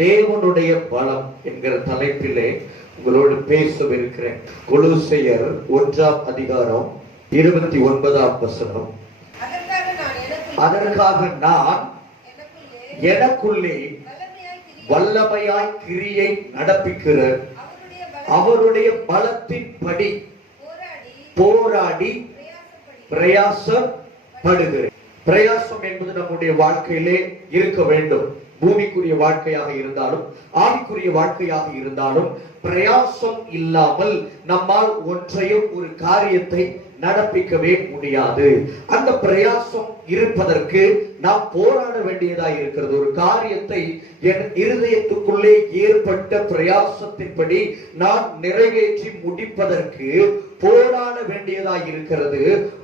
தேவனுடைய பலம் என்கிற தலைப்பிலே உங்களோடு பேசவிருக்கிறேன். கொலோசையர் 1ஆம் அதிகாரம் 29ஆம் வசனம். அதற்காக நான் எனக்குள்ளே வல்லமையாய் கிரியை நடப்பிக்கிற அவருடைய பலத்தின்படி போராடி பிரயாசப்படுகிறேன். பிரயாசம் என்பது நம்முடைய வாழ்க்கையிலே இருக்க வேண்டும். பூமிக்குரிய வாழ்க்கையாக இருந்தாலும் ஆவிக்குரிய வாழ்க்கையாக இருந்தாலும் பிரயாசம் இல்லாமல் நம்மால் ஒன்றையும் ஒரு காரியத்தை நடப்பிக்கவே முடியாது. அந்த பிரயாசம் இருப்பதற்கு நாம் போராட வேண்டியதாக இருக்கிறது. ஒரு காரியத்தை என் இருதயத்துக்குள்ளே ஏற்பட்ட பிரயாசத்தின்படி நான் நிறைவேற்றி முடிப்பதற்கு போராட வேண்டியதாக இருக்கிறது.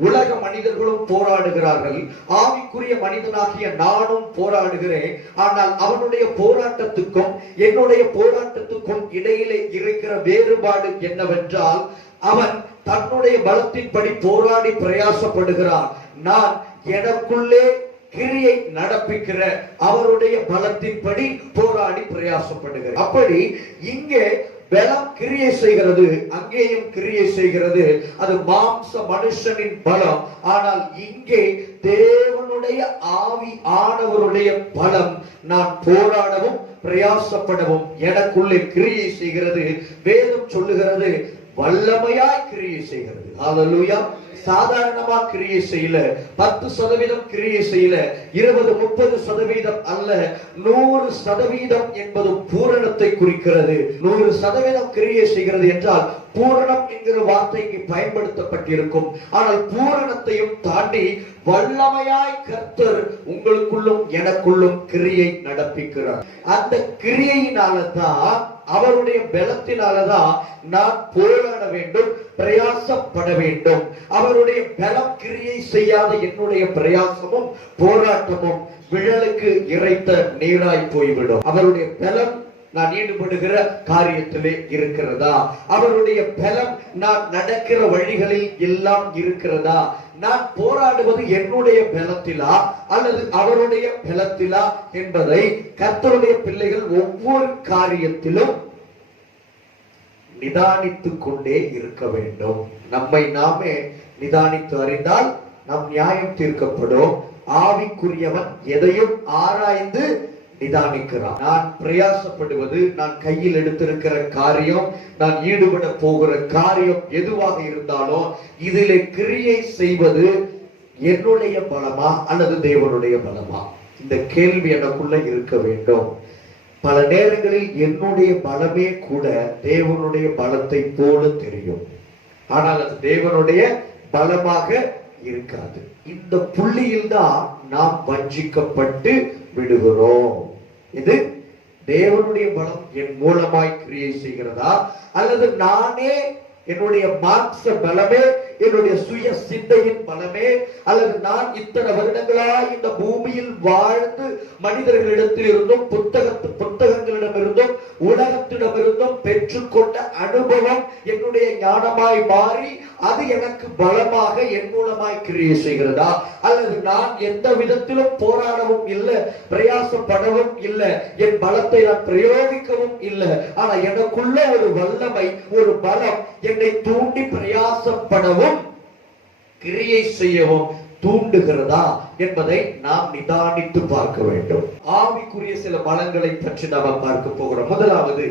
உலக மனிதர்களும் போராடுகிறார்கள், ஆவிக்குரிய மனிதனாகிய நானும் போராடுகிறேன். ஆனால் அவனுடைய போராட்டத்துக்கும் என்னுடைய போராட்டத்துக்கும் இடையிலே இருக்கிற வேறுபாடு என்னவென்றால், அவன் தன்னுடைய பலத்தின்படி போராடி பிரயாசப்படுகிறான். நான் எனக்குள்ளே கிரியை நடப்பிக்கிற அவருடைய பலத்தின்படி போராடி பிரயாசப்படுகிறேன். அப்படி இங்கே பலம் கிரியை செய்கிறது, அங்கேயும் கிரியை செய்கிறது. அது மாம்ச மனுஷனின் பலம். ஆனால் இங்கே தேவனுடைய ஆவி ஆனவருடைய பலம் நான் போராடவும் பிரயாசப்படவும் எனக்குள்ளே கிரியை செய்கிறது. வேதம் சொல்லுகிறது வல்லமையாய் கிரியை செய்கிறது. ஹல்லேலூயா. சாதாரணமா கிரியை செய்யல, 10% கிரியை செய்யல, 20-30% அல்ல, 100% என்பது பூரணத்தை குறிக்கிறது. 100% கிரியை செய்கிறது என்றால் பூரணம் என்கிற வார்த்தைக்கு பயன்படுத்தப்பட்டிருக்கும். ஆனால் பூரணத்தையும் தாண்டி வல்லமையாய் கர்த்தர் உங்களுக்குள்ளும் எனக்குள்ளும் கிரியை நடப்பிக்கிறார். அந்த கிரியையினாலதான், அவருடைய பலத்தினாலதான் நான் போராட வேண்டும், பிரயாசப்பட வேண்டும். அவருடைய பலம் கிரியை செய்யாத என்னுடைய பிரயாசமும் போராட்டமும் விழலுக்கு இறைத்த நீராய் போய்விடும். அவருடைய பலம் நான் ஈடுபடுகிற காரியத்திலே இருக்கிறதா? அவருடைய பலம் நான் நடக்கிற வழிகளில் எல்லாம் இருக்கிறதா? நான் போராடுவது என்னுடைய பலத்திலா அல்லது அவருடைய பலத்திலா என்பதை கர்த்தருடைய பிள்ளைகள் ஒவ்வொரு காரியத்திலும் நிதானித்துக் கொண்டே இருக்க வேண்டும். நம்மை நாமே நிதானித்து அறிந்தால் நம் நியாயம் தீர்க்கப்படும். ஆவிக்குரியவன் எதையும் ஆராய்ந்து நிதானிக்கிறான். நான் பிரயாசப்படுவது, நான் கையில் எடுத்திருக்கிற காரியம், நான் ஈடுபட போகிற காரியம் எதுவாக இருந்தாலும் இதிலே கிரியை செய்வது என்னுடைய பலமா அல்லது தேவனுடைய பலமா? இந்த கேள்வி எனக்குள்ள இருக்க வேண்டும். பல நேரங்களில் என்னுடைய பலமே கூட தேவனுடைய பலத்தை போல தெரியும், ஆனால் அது தேவனுடைய பலமாக இருக்காது. இந்த புள்ளியில் தான் நாம் வஞ்சிக்கப்பட்டு விடுகிறோம். இது தேவனுடைய பலம் என் மூலமாய் கிரியை செய்கிறதா அல்லது நானே என்னுடைய மாம்ச பலமே, என்னுடைய சுய சிந்தையின் பலமே, அல்லது நான் இத்தனை வருடங்களா இந்த பூமியில் வாழ்ந்து மனிதர்களிடத்தில் இருந்தும் புத்தகங்களிடமிருந்தும் உலகத்திடமிருந்தும் பெற்றுக்கொண்ட அனுபவம் என்னுடைய ஞானமாய் மாறி அது எனக்கு பலமாக என் மூலமாய் கிரியை செய்கிறதா? அல்லது நான் எந்த விதத்திலும் போராடவும் இல்லை, பிரயாசப்படவும் இல்லை, என் பலத்தை நான் பிரயோகிக்கவும் இல்லை, ஆனா எனக்குள்ள ஒரு வல்லமை, ஒரு பலம் என்னை தூண்டி பிரயாசப்படவும் கிரியை செய்யவும் தூண்டுகிறதா என்பதை நாம் நிதானித்து பார்க்க வேண்டும். ஆவிக்குரிய சில பலங்களை பற்றி நாம் பார்க்க போகிறோம். முதலாவது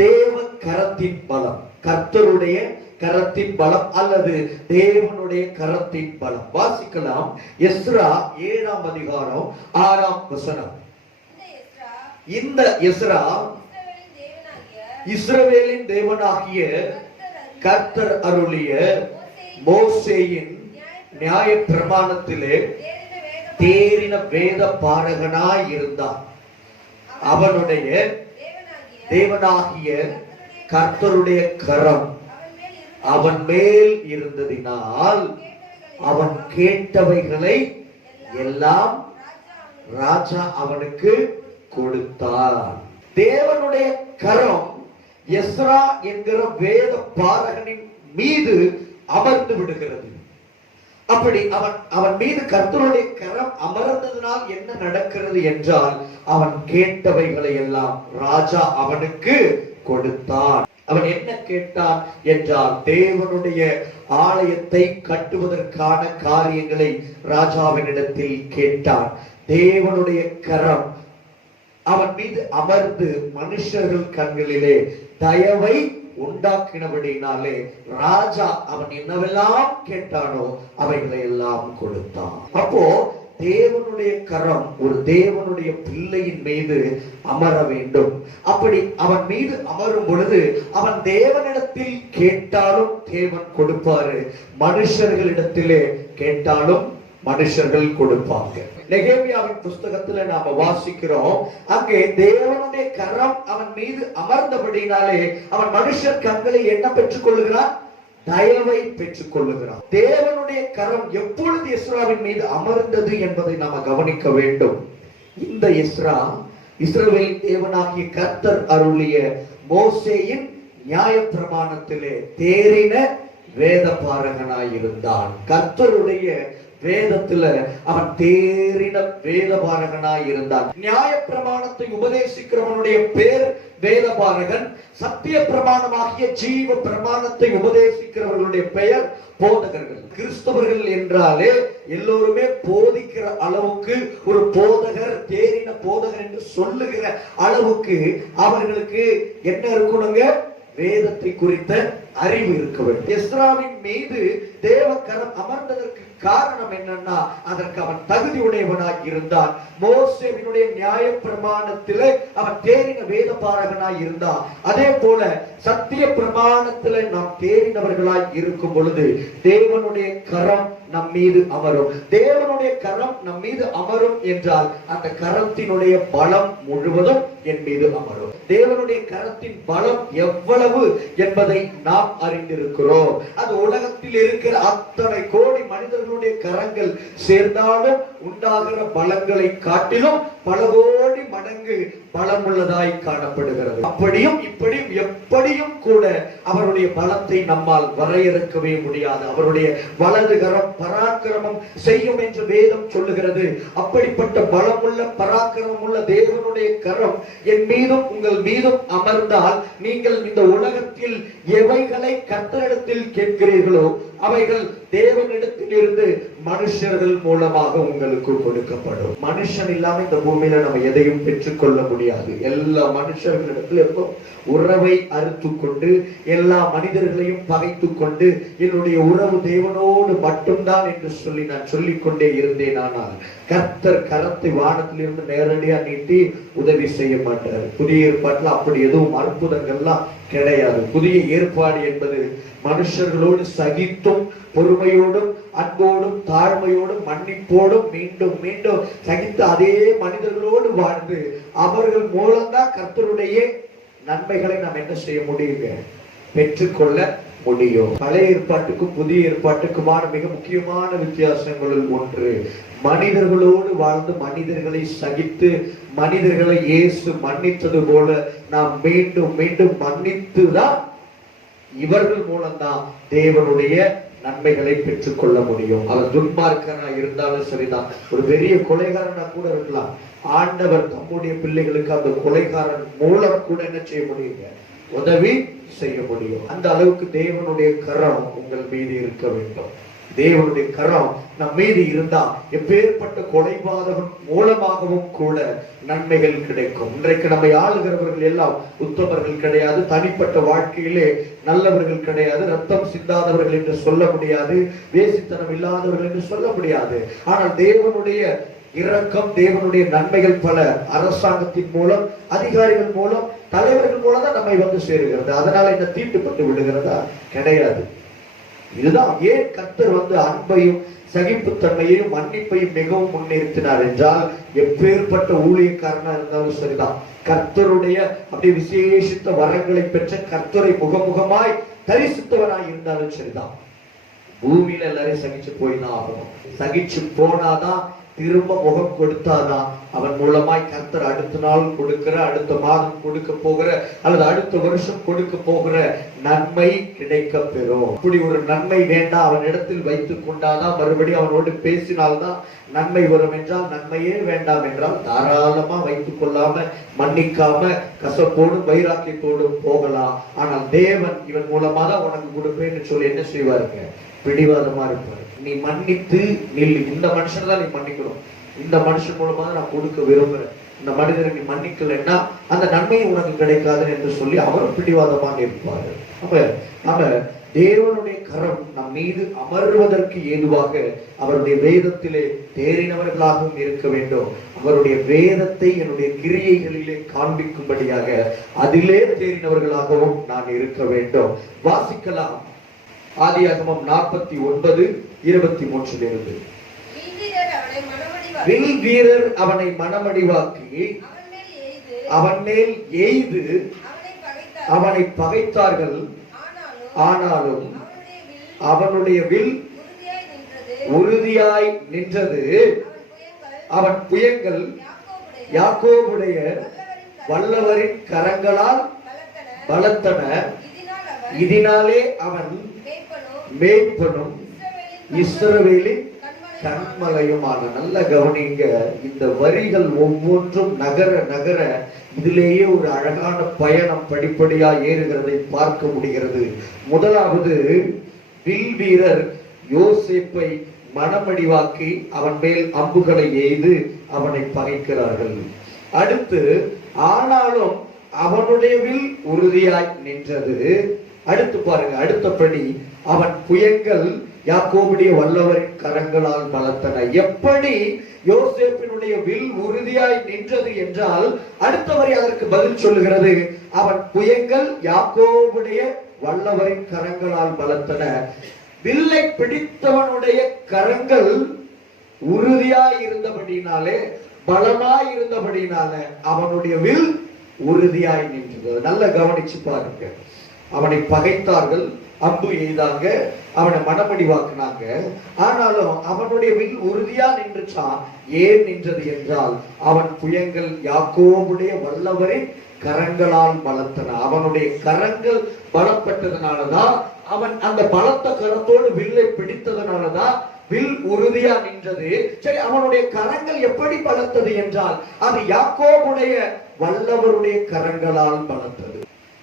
தேவ கரத்தின் பலம், கர்த்தருடைய கரத்தின் பலம் அல்லது தேவனுடைய கரத்தின் பலம். வாசிக்கலாம். எஸ்ரா 7ஆம் அதிகாரம் 6ஆம் வசனம். இந்த எஸ்ரா இஸ்ரவேலின் தேவனாகிய கர்த்தர் அருளிய மோசேயின் நியாய பிரமாணத்திலே தேறின வேத பாரகனாய் இருந்தான். அவனுடைய தேவனாகிய கர்த்தருடைய கரம் அவன் மேல் இருந்ததினால் அவன் கேட்டவைகளை எல்லாம் ராஜா அவனுக்கு கொடுத்தார். தேவனுடைய கரம் எஸ்ரா என்கிற வேத பாரகனின் மீது அமர்ந்து விடுகிறது. அப்படி அவன் மீது கர்த்தருடைய கரம் அமர்ந்ததனால் என்ன நடக்கிறது என்றால், அவன் கேட்டவைகளை எல்லாம் ராஜா அவனுக்கு கொடுத்தான். அவன் என்ன கேட்டான் என்றால், தேவனுடைய ஆலயத்தை கட்டுவதற்கான காரியங்களை ராஜாவினிடத்தில் கேட்டான். தேவனுடைய கரம் அவன் மீது அமர்ந்து மனுஷர்கள் கண்களிலே தயவை உண்டாக்கினபடினாலே ராஜா அவன் என்னவெல்லாம் கேட்டானோ அவைகளை எல்லாம் கொடுத்தான். அப்போ தேவனுடைய கரம் ஒரு தேவனுடைய பிள்ளையின் மீது அமர வேண்டும். அப்படி அவன் மீது அமரும் பொழுது அவன் தேவனிடத்தில் கேட்டாலும் தேவன் கொடுப்பாரு, மனுஷர்களிடத்திலே கேட்டாலும் மனுஷர்கள் கொடுப்பாங்க. நெகேமியாவின் புஸ்தகத்துல நாம வாசிக்கிறோம், அங்கே தேவனுடைய கரம் அவன் மீது அமர்ந்தபடினாலே அவன் மனுஷர் கண்களை என்ன பெற்றுக் கொள்ளுகிறான்? தயவை பெற்றுக் கொள்ளுகிறான். தேவனுடைய கரம் எப்பொழுது எஸ்ராவின் மீது அமர்ந்தது என்பதை நாம கவனிக்க வேண்டும். இந்த எஸ்ரா இஸ்ரவேல் தேவனாகிய கர்த்தர் அருளிய மோசேயின் நியாயப்பிரமாணத்திலே தேறின வேத பாரகனாயிருந்தான். கர்த்தருடைய வேதத்துல அவன் தேறின வேதபாரகனாய் இருந்தான். நியாய பிரமாணத்தை உபதேசிக்கிறவனுடைய பேர் வேதபாரகன். சத்திய பிரமாணமாகிய ஜீவ பிரமாணத்தை உபதேசிக்கிறவர்களுடைய பெயர் போதகர்கள். கிறிஸ்தவர்கள் என்றாலே எல்லோருமே போதிக்கிற அளவுக்கு ஒரு போதகர், தேறின போதகர் என்று சொல்லுகிற அளவுக்கு அவர்களுக்கு என்ன இருக்கணுங்க? வேதத்தை குறித்த அறிவு இருக்க வேண்டும். எஸ்ராவின் மீது தேவக்கரம் அமர்ந்ததற்கு காரணம் என்னன்னா, அதற்கு அவன் தகுதி உடையவனாய் இருந்தான். மோசேவினுடைய நியாய பிரமாணத்திலே அவன் தேறின வேத பாரகனாய் இருந்தான். அதே போல சத்திய பிரமாணத்திலே நாம் தேறினவர்களாய் இருக்கும் பொழுது தேவனுடைய கரம் நம் மீது அமரும். தேவனுடைய கரம் நம் மீது அமரும் என்றால் அந்த கரத்தினுடைய பலம் முழுவதும் என் மீது அமரும். தேவனுடைய கரத்தின் பலம் எவ்வளவு என்பதை நாம் அறிந்திருக்கிறோம். அது உலகத்தில் இருக்கிற அத்தனை கோடி மனிதர்களுடைய கரங்கள் சேர்ந்தாலும் உண்டாகிற பலங்களை காட்டிலும் பல கோடி மடங்கு பலமுள்ளதாய் காணப்படுகிறது. அப்படியும் இப்படியும் எப்படியும் கூட அவருடைய பலத்தை நம்மால் வரையறுக்கவே முடியாது. அவருடைய வலது கரம் பராக்கிரமம் செய்யும் என்று வேதம் சொல்லுகிறது. அப்படிப்பட்ட பலமுள்ள பராக்கிரமம் உள்ள தேவனுடைய கரம் என் மீதும் உங்கள் மீதும் அமர்ந்தால் நீங்கள் இந்த உலகத்தில் எவைகளை கர்த்தரிடத்தில் கேட்கிறீர்களோ அவைகள் தேவனிடத்தில் இருந்து மனுஷர்கள் மூலமாக உங்களுக்கு கொடுக்கப்படும். மனுஷன் இல்லாம இந்த பூமியில நம்ம எதையும் பெற்றுக்கொள்ள முடியாது. எல்லா மனுஷர்களிடத்தில் எப்போ உறவை அறுத்து கொண்டு எல்லா மனிதர்களையும் பகைத்து கொண்டு என்னுடைய உறவு தேவனோடு மட்டும்தான் என்று சொல்லி நான் சொல்லிக் கொண்டே இருந்தேன். ஆனால் கர்த்தர் கரத்தை வானத்திலிருந்து நேரடியா நீட்டி உதவி செய்ய மாட்டார். புதிய ஏற்பாட்டுல அப்படி எதுவும் அற்புதங்கள்லாம் கிடையாது. புதிய ஏற்பாடு என்பது மனுஷர்களோடு சகித்தும் பொறுமையோடும் அன்போடும் தாழ்மையோடும் மன்னிப்போடும் மீண்டும் மீண்டும் சகித்து அதே மனிதர்களோடு வாழ்ந்து அவர்கள் மூலம்தான் கர்த்தருடைய நன்மைகளை நாம் என்ன செய்ய முடியுங்க? பெற்றுக்கொள்ள முடியும். பழைய ஏற்பாட்டுக்கும் புதிய ஏற்பாட்டுக்குமான மிக முக்கியமான வித்தியாசங்களில் ஒன்று, மனிதர்களோடு வாழ்ந்து மனிதர்களை சகித்து மனிதர்களை இயேசு மன்னித்தது போல நாம் மீண்டும் மீண்டும் மன்னித்துதான் இவர்கள் மூலம்தான் தேவனுடைய நன்மைகளை பெற்றுக் கொள்ள முடியும். அவர் துன்மார்க்கனா இருந்தாலும் சரிதான், ஒரு பெரிய கொலைகாரனா கூட இருக்கலாம். ஆண்டவர் தம்முடைய பிள்ளைகளுக்கு அந்த கொலைகாரன் மூலம் கூட என்ன செய்ய முடியுங்க? உதவி செய்ய முடியும். அந்த அளவுக்கு தேவனுடைய கரம் உங்கள் மீது இருக்க வேண்டும். தேவனுடைய கரம் நம் மீது இருந்தா எப்பேற்பட்ட கொலைபாதகம் மூலமாகவும் கூட நன்மைகள் கிடைக்கும். இன்றைக்கு நம்மை ஆளுகிறவர்கள் எல்லாம் உத்தமர்கள் கிடையாது, தனிப்பட்ட வாழ்க்கையிலே நல்லவர்கள் கிடையாது, ரத்தம் சிந்தாதவர்கள் என்று சொல்ல முடியாது, வேசித்தனம் இல்லாதவர்கள் என்று சொல்ல முடியாது. ஆனால் தேவனுடைய இரக்கம், தேவனுடைய நன்மைகள் பல அரசாங்கத்தின் மூலம், அதிகாரிகள் மூலம், தலைவர்கள் மூலம் தான் நம்மை வந்து சேருகிறது. அதனால என்ன தீட்டுப்பட்டு விடுகிறதா? கிடையாது. இதுதான் ஏன் கர்த்தர் வந்து அன்பையும் சகிப்புத்தன்மையையும் மன்னிப்பையும் மிகவும் முன்னிறுத்தினார் என்றால், எப்பேற்பட்ட ஊழியக்காரனா இருந்தாலும் சரிதான், கர்த்தருடைய அப்படி விசேஷித்த வரங்களை பெற்ற கர்த்தரை முகமுகமாய் தரிசித்தவனாய் இருந்தாலும் சரிதான், பூமியில எல்லாரையும் சகிச்சு போய்தான் ஆகணும். சகிச்சு போனாதான் திரும்ப முகம் கொடுத்தாதான் அவன் மூலமாய் கர்த்தர் அடுத்த நாள் கொடுக்கிற, அடுத்த மாதம் கொடுக்க போகிற, அல்லது அடுத்த வருஷம் கொடுக்க போகிற நன்மை கிடைக்க பெறும். இப்படி ஒரு நன்மை வேண்டாம் அவன் இடத்தில் வைத்துக் கொண்டாதான், மறுபடியும் அவனோடு பேசினால்தான் நன்மை வரும் என்றால், நன்மையே வேண்டாம் என்றால் தாராளமா வைத்துக் கொள்ளாம, மன்னிக்காம, கசப்போடும் வைராக்கியத்தோடும் போகலாம். ஆனால் தேவன் இவன் மூலமா தான் உனக்கு கொடுப்பேன்னு சொல்லி என்ன செய்வாருங்க? பிடிவாதமா இருப்பாரு. நீ மன்னித்து நில்லு. இந்த மனுஷன் தான் நீ மன்னிக்கணும். இந்த மனுஷன் மூலமா நான் கொடுக்க விரும்புறேன். இந்த மனிதரை நீ மன்னிக்கலைன்னா அந்த நன்மையை உனக்கு கிடைக்காது என்று சொல்லி அவரும் பிடிவாதமாக இருப்பாரு. அப்ப தேவனுடைய கரம் நம் மீது அமர்வதற்கு ஏதுவாக அவருடைய வேதத்திலே தேறினவர்களாகவும் இருக்க வேண்டும். அவருடைய வேதத்தை என்னுடைய கிரியைகளிலே காண்பிக்கும்படியாக அதிலே தேறினவர்களாகவும் நான் இருக்க வேண்டும். வாசிக்கலாம். ஆதியாகமம் 49:23 வில் வீரர் அவனை மனமடிவாக்கி அவன் மேல் எய்து அவனை பகைத்தார்கள். ஆனாலும் அவனுடைய வில் உறுதியாய் நின்றது. அவன் புயங்கள் யாக்கோபுடைய வல்லவரின் கரங்களால் பலத்தன. இதனாலே அவன் மேய்ப்பனும் இஸ்ரவேலின் கண்மலையுமான. நல்ல கவனிங்க, இந்த வரிகள் ஒவ்வொன்றும் நகர நகர இதிலேயே ஒரு அழகான பயணம் படிப்படியா ஏறுகிறதை பார்க்க முடிகிறது. முதலாவது, வில் வீரர் யோசேப்பை மனமடிவாக்கி அவன் மேல் அம்புகளை எய்து அவனை பகைக்கிறார்கள். அடுத்து, ஆனாலும் அவனுடைய வில் உறுதியாய் நின்றது. அடுத்து பாருங்க, அடுத்தபடி அவன் புயங்கள் யாக்கோபுடைய வல்லவரின் கரங்களால் பலத்தன. எப்படி யோசேப்பினுடைய வில் உறுதியாய் நின்றது என்றால், அடுத்த வரி அதற்கு பதில் சொல்லுகிறது. அவன் புயங்கள் யாக்கோபுடைய வல்லவரின் கரங்களால் பலத்தன. வில்லை பிடித்தவனுடைய கரங்கள் உறுதியாய் இருந்தபடினாலே, பலமாய் இருந்தபடினாலே அவனுடைய வில் உறுதியாய் நின்றது. நல்ல கவனிச்சு பாருங்க. அவனை பகைத்தார்கள், அம்பு எய்தாங்க, அவனை மனமடிவாக்குனாங்க. ஆனாலும் அவனுடைய வில் உறுதியா நின்றுச்சான். ஏன் நின்றது என்றால், அவன் புயங்கள் யாக்கோபுடைய வல்லவரின் கரங்களால் பலத்தன. அவனுடைய கரங்கள் பலப்பட்டதுனாலதான், அவன் அந்த பலத்த கரத்தோடு வில்லை பிடித்ததுனாலதான் வில் உறுதியா நின்றது. சரி, அவனுடைய கரங்கள் எப்படி பலத்தது என்றால், அது யாக்கோபுடைய வல்லவருடைய கரங்களால் பலத்தது.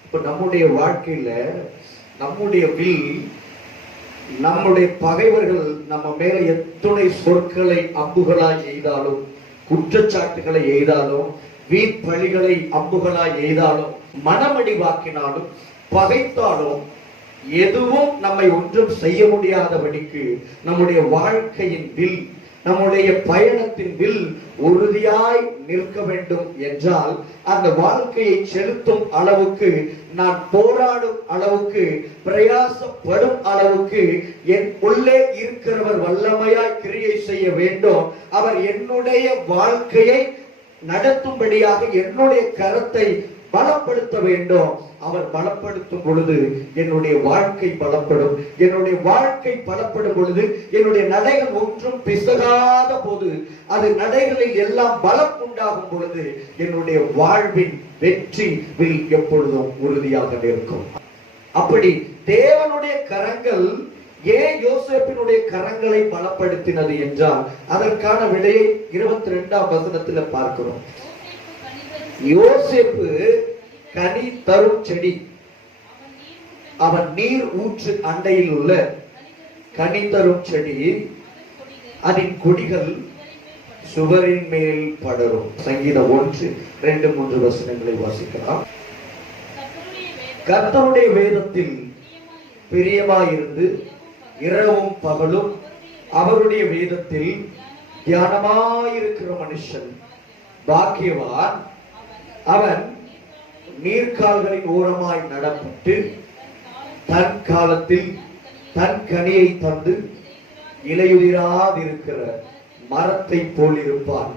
இப்ப நம்முடைய வாழ்க்கையில நம்முடைய வில், நம்முடைய பகைவர்கள் நம்ம மேல எத்துணை சொற்களை அம்புகளாய் எய்தாலும், குற்றச்சாட்டுகளை எய்தாலும், வீட்பழிகளை அம்புகளாய் எய்தாலும், மனமடிவாக்கினாலும், பகைத்தாலும், எதுவும் நம்மை ஒன்றும் செய்ய முடியாதபடிக்கு நம்முடைய வாழ்க்கையின் வில், நம்முடைய பயணத்தின் வில் உறுதியாய் நிற்க வேண்டும் என்றால், அந்த வாழ்க்கையை செலுத்தும் அளவுக்கு, நான் போராடும் அளவுக்கு, பிரயாசப்படும் அளவுக்கு என் உள்ளே இருக்கிறவர் வல்லமையாய் கிரியை செய்ய வேண்டும். அவர் என்னுடைய வாழ்க்கையை நடத்தும்படியாக என்னுடைய கரத்தை பலப்படுத்த வேண்டும். அவர் பலப்படுத்தும் பொழுது என்னுடைய வாழ்க்கை பலப்படும். என்னுடைய வாழ்க்கை பலப்படும் பொழுது என்னுடைய நடைகள் ஒன்றும் பிசகாத போது, அது நடைகளில் எல்லாம் பலம் உண்டாகும் பொழுது என்னுடைய வாழ்வின் வெற்றி வில் எப்பொழுதும் உறுதியாக இருக்கும். அப்படி தேவனுடைய கரங்கள் ஏன் யோசேப்பினுடைய கரங்களை பலப்படுத்தினது என்றால், அதற்கான விடையை 22ஆம் வசனத்துல பார்க்கிறோம். யோசேப்பு கனி தரும் செடி, அவன் நீர் ஊற்று அண்டையில் உள்ள கனி தரும் செடி, அதன் கொடிகள் சுவரின் மேல் படரும். சங்கீதம் 1-2-3 வசனங்களை வாசிக்கலாம். கர்த்தருடைய வேதத்தில் பிரியமாயிருந்து இரவும் பகலும் அவருடைய வேதத்தில் தியானமாயிருக்கிற மனுஷன் பாக்கியவான். அவன் நீர்க்கால்களின் ஓரமாய் நடப்பட்டு தன் காலத்தில் தன் கனியை தந்து இலையுதிராதிருக்கிற மரத்தை போல் இருப்பான்.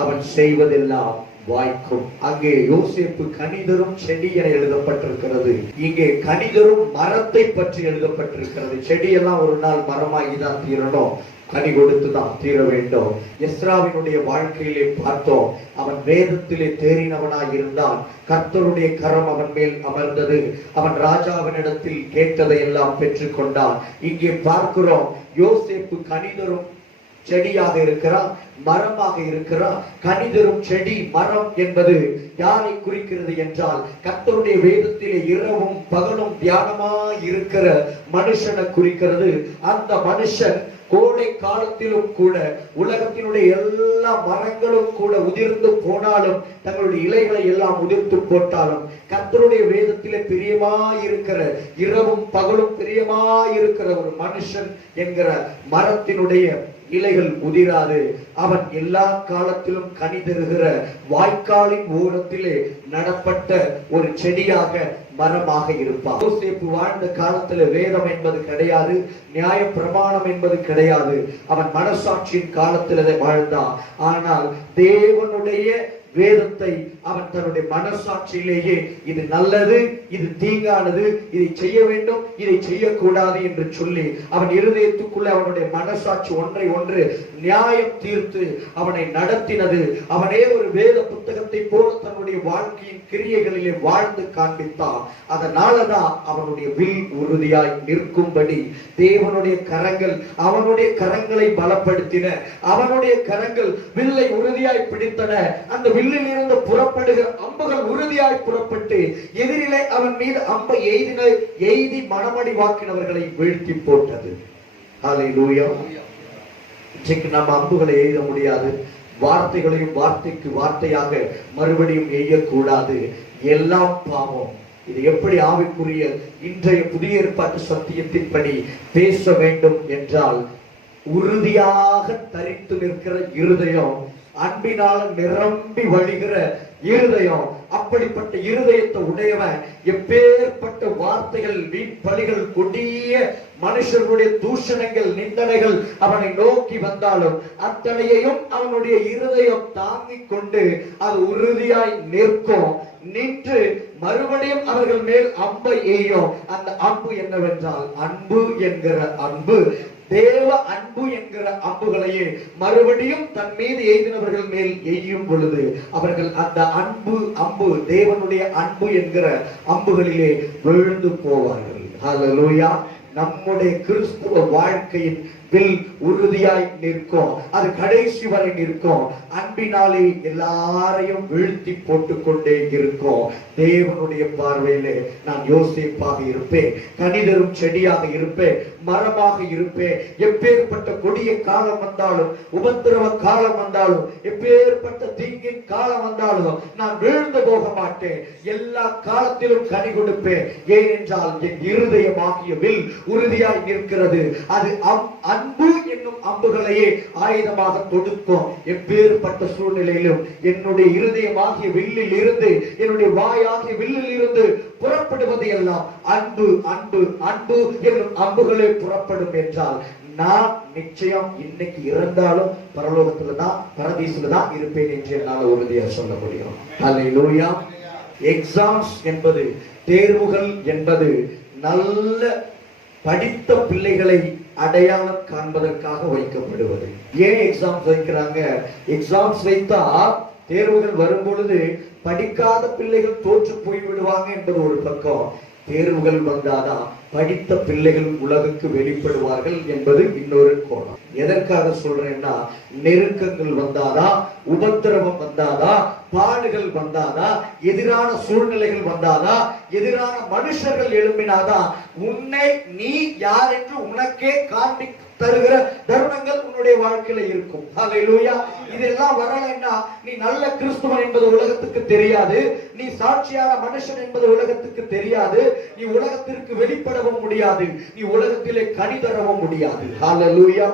அவன் செய்வதெல்லாம் வாய்க்கும். அங்கே யோசேப்பு கனிதரும் செடி என எழுதப்பட்டிருக்கிறது. இங்கே கனிதரும் மரத்தை பற்றி எழுதப்பட்டிருக்கிறது. செடியெல்லாம் ஒரு நாள் மரமாகிதான் தீரணும், கனி கொடுத்துதான் தீர வேண்டும். எஸ்ராவினுடைய வாழ்க்கையிலே பார்த்தோம், அவன் வேதத்திலே தேறினவனாய் இருந்தான். கர்த்தருடைய கரம் அவன் மேல் அமர்ந்தது. அவன் ராஜாவினிடத்தில் கேட்டதை எல்லாம் பெற்றுக் கொண்டான். இங்கே பார்க்கிறோம், யோசேப்பு கனிதரும் செடியாக இருக்கிறான், மரமாக இருக்கிறான். கனிதரும் செடி மரம் என்பது யாரை குறிக்கிறது என்றால், கர்த்தருடைய வேதத்திலே இரவும் பகலும் தியானமாய் இருக்கிற மனுஷனை குறிக்கிறது. அந்த மனுஷன் கோடை காலத்திலும் கூட உலகத்தினுடைய எல்லா மரங்களும் கூட உதிர்ந்து போனாலும், தங்களுடைய இலைகளை எல்லாம் உதிர்த்து போட்டாலும், கர்த்தருடைய வேதத்திலே பிரியமாயிருக்கிற, இரவும் பகலும் பிரியமாயிருக்கிற ஒரு மனுஷன் என்கிற மரத்தினுடைய இலைகள் உதிராது. அவன் எல்லா காலத்திலும் கனி தருகிற வாய்க்காலின் ஓரத்திலே நடப்பட்ட ஒரு செடியாக, மரமாக இருப்பான். யோசேப்பு வாழ்ந்த காலத்துல வேதம் என்பது கிடையாது, நியாய பிரமாணம் என்பது கிடையாது. அவன் மனசாட்சியின் காலத்தில் வாழ்ந்தான். ஆனால் தேவனுடைய வேதத்தை அவன் தன்னுடைய மனசாட்சியிலேயே இது நல்லது, இது தீங்கானது, இதை செய்ய வேண்டும், இதை செய்யக்கூடாது என்று சொல்லி அவன் இருதயத்துக்குள்ள அவனுடைய மனசாட்சி ஒன்றை ஒன்று நியாயம் தீர்த்து அவனை நடத்தினது. அவனே ஒரு வேத புத்தகத்தை போல தன்னுடைய வாழ்க்கையின் கிரியைகளிலே வாழ்ந்து காண்பித்தான். அதனாலதான் அவனுடைய வில் உறுதியாய் நிற்கும்படி தேவனுடைய கரங்கள் அவனுடைய கரங்களை பலப்படுத்தின. அவனுடைய கரங்கள் வில்லை உறுதியாய் பிடித்தன. அந்த வில்லில் இருந்து புறப்படுகிற அம்புகள் உறுதியாய் புறப்பட்டு எதிரிலே அவன் மீது அம்பை எய்தி மனமடி வாக்கினவர்களை வீழ்த்தி போட்டது. ஹல்லேலூயா. இன்றைக்கு நம்ம அம்புகளை எய்த முடியாது. வார்த்தைகளையும் வார்த்தைக்கு வார்த்தையாக மறுபடியும் எய்யக்கூடாது. எல்லாம் பாவம். இது எப்படி ஆவிக்குரிய இன்றைய புதிய ஏற்பாட்டு சத்தியத்தின்படி பேச வேண்டும் என்றால், உறுதியாக தரித்து நிற்கிற இருதயம், அன்பினால நிரம்பி வழிகிற இருதயம், அப்படிப்பட்ட இருதயத்தை உடையவன் எப்பேற்பட்ட வார்த்தைகள், வீண்பலிகள், கொடிய மனுஷர்களுடைய தூஷணங்கள், நிந்தனைகள் அவனை நோக்கி வந்தாலும் அத்தனையையும் அவனுடைய இருதயம் தாங்கிக் கொண்டு அது உறுதியாய் நிற்கும். நின்று மறுபடியும் அவர்கள் மேல் அம்பை எய்யும். அந்த அம்பு என்னவென்றால் அன்பு என்கிற அன்பு. தேவ அன்பு என்கிற அம்புகளையே மறுபடியும் தன் மீது எய்தினவர்கள் மேல் எய்யும் பொழுது அவர்கள் அந்த அம்பு தேவனுடைய அன்பு என்கிற அம்புகளிலே விழுந்து போவார்கள். ஹல்லேலூயா. நம்முடைய கிறிஸ்துவ வாழ்க்கையின் வில் உறுதியாய் நிற்கும். அது கடைசி வரை நிற்கும். அன்பினாலே எல்லாரையும் வீழ்த்தி போட்டுக் கொண்டே இருக்கும். தேவனுடைய பார்வையிலே நான் யோசேப்பாக இருப்பேன், கனிதரும் செடியாக இருப்பேன், மரமாக இருப்பேன். எப்பேற்பட்ட கொடிய காலம் வந்தாலும், உபத்திரவ காலம் வந்தாலும், எப்பேற்பட்ட தீங்கின் காலம் வந்தாலும் நான் வீழ்ந்து போக மாட்டேன். எல்லா காலத்திலும் கனி கொடுப்பேன். ஏனென்றால் என் இருதயமாகிய வில் உறுதியாய் நிற்கிறது. அது அன்பு என்னும் அம்புகளையே ஆயுதமாக தொடுக்கும். எப்பேற்பட்ட சூழ்நிலையிலும் என்னுடைய இருதயமாகிய வில்லில் இருந்து, என்னுடைய வாயாகிய வில்லில் இருந்து புறப்படுவது எல்லாம் அன்பு, அன்பு, அன்பு என்னும் அம்புகளே புறப்படும் என்றால் நான் நிச்சயம் இன்னைக்கு இறந்தாலும் பரலோகத்துல தான், பரதீசுல தான் இருப்பேன் என்று என்னால் உறுதியாக சொல்ல முடியும். ஹல்லேலூயா. எக்ஸாம்ஸ் என்பது, தேர்வுகள் என்பது நல்ல படித்த பிள்ளைகளை அடையாளம் காண்பதற்காக வைக்கப்படுவது. ஏன் எக்ஸாம்ஸ் வைக்கிறாங்க? எக்ஸாம்ஸ் வைத்தா தேர்வுகள் வரும் பொழுது படிக்காத பிள்ளைகள் தோற்று போய் விடுவாங்க என்பது ஒரு பக்கம். தேர்வுகள் வந்தாதான் படித்த பிள்ளைகள் உலகுக்கு வெளிப்படுவார்கள் என்பது இன்னொரு கோணம். எதற்காக சொல்றேன்னா, நெருக்கங்கள் வந்தாதா, உபத்திரவம் வந்தாதா, பாடுகள் வந்தாதா, எதிரான சூழ்நிலைகள் வந்தாதா, எதிரான மனுஷர்கள் எழும்பினாதா, உன்னை நீ யார் என்று உனக்கே காண்பி தருகிற தருணங்கள் உன்னுடைய வாழ்க்கையில இருக்கும். ஹல்லேலூயா. இதெல்லாம் வரலைன்னா நீ நல்ல கிறிஸ்துவன் என்பது உலகத்துக்கு தெரியாது, நீ சாட்சியான மனுஷன் என்பது உலகத்துக்கு தெரியாது, நீ உலகத்திற்கு வெளிப்படவும் முடியாது, நீ உலகத்திலே கனி தரவும் முடியாது. ஹல்லேலூயா.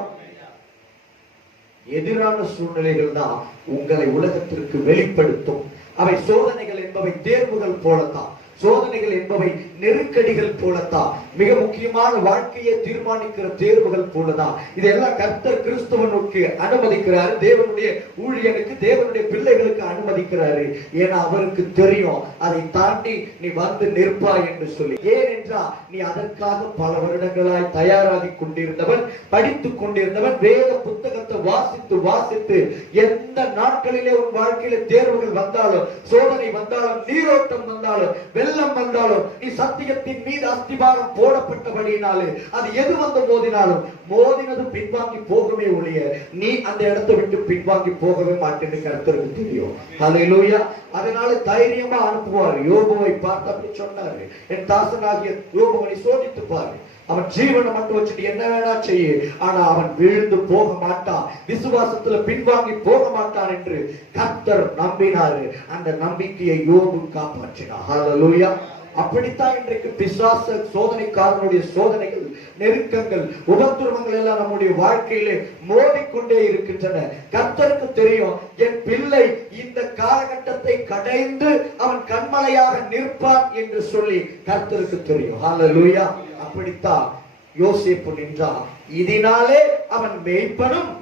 எதிரான சூழ்நிலைகள் தான் உங்களை உலகத்திற்கு வெளிப்படுத்தும். அவை சோதனைகள் என்பவை தேர்வுகள் போலத்தான். சோதனைகள் என்பவை நெருக்கடிகள் போலத்தான், மிக முக்கியமான வாழ்க்கையை தீர்மானிக்கிற தேர்வுகள் போலதான். இதெல்லாம் கர்த்தர் கிறிஸ்துவனுக்கு அனுமதிக்கிறாரு, தேவனுடைய ஊழியனுக்கு, தேவனுடைய பிள்ளைகளுக்கு அனுமதிக்கிறாரு. ஏன்னா அவருக்கு தெரியும் அதை தாண்டி நீ வந்து நிற்பாய் என்று சொல்லி. ஏனென்றால் நீ அதற்காக பல வருடங்களாய் தயாராகி கொண்டிருந்தவன், படித்துக் கொண்டிருந்தவன், வேத புத்தகத்தை வாசித்து வாசித்து எந்த நாட்களிலே உன் வாழ்க்கையில தேர்வுகள் வந்தாலும், சோதனை வந்தாலும், நீரோட்டம் வந்தாலும், வெள்ளம் வந்தாலும், நீ சத்தியத்தின் மீது அஸ்திபாரம் போடப்பட்டபடியினாலே அது எது வந்து மோதினாலும் மோதினது பின்வாங்கி போகவே ஒழிய நீ அந்த இடத்தை விட்டு பின்வாங்கி போகவே மாட்டேன்னு கர்த்தருக்கு தெரியும். ஹல்லேலூயா. அதனால தைரியமா அனுப்புவார். யோபுவை பார்த்து அப்படி சொன்னாரு, என் தாசனாகிய யோபுவை சோதித்து பாரு, அவன் ஜீவனை மட்டும் வச்சுட்டு என்ன வேணா செய்ய, ஆனா அவன் விழுந்து போக மாட்டான், விசுவாசத்துல பின்வாங்கி போக மாட்டான் என்று கர்த்தர் நம்பினாரு. அந்த நம்பிக்கையை யோபு காப்பாற்றினார். ஹல்லேலூயா. அப்படித்தான் இன்றைக்கு பிசாச சோதனைக்காரனுடைய சோதனைகள், நெருக்கங்கள், உபத்திரவங்கள் எல்லாம் நம்முடைய வாழ்க்கையிலே மோதிக்கொண்டே இருக்கின்றன. கர்த்தருக்கு தெரியும் என் பிள்ளை இந்த காலகட்டத்தை கடைந்து அவன் கண்மலையாக நிற்பான் என்று சொல்லி கர்த்தருக்கு தெரியும். ஹல்லேலூயா. அப்படித்தான் யோசேப்பு நின்றான். இதனாலே அவன் மேய்ப்பனும்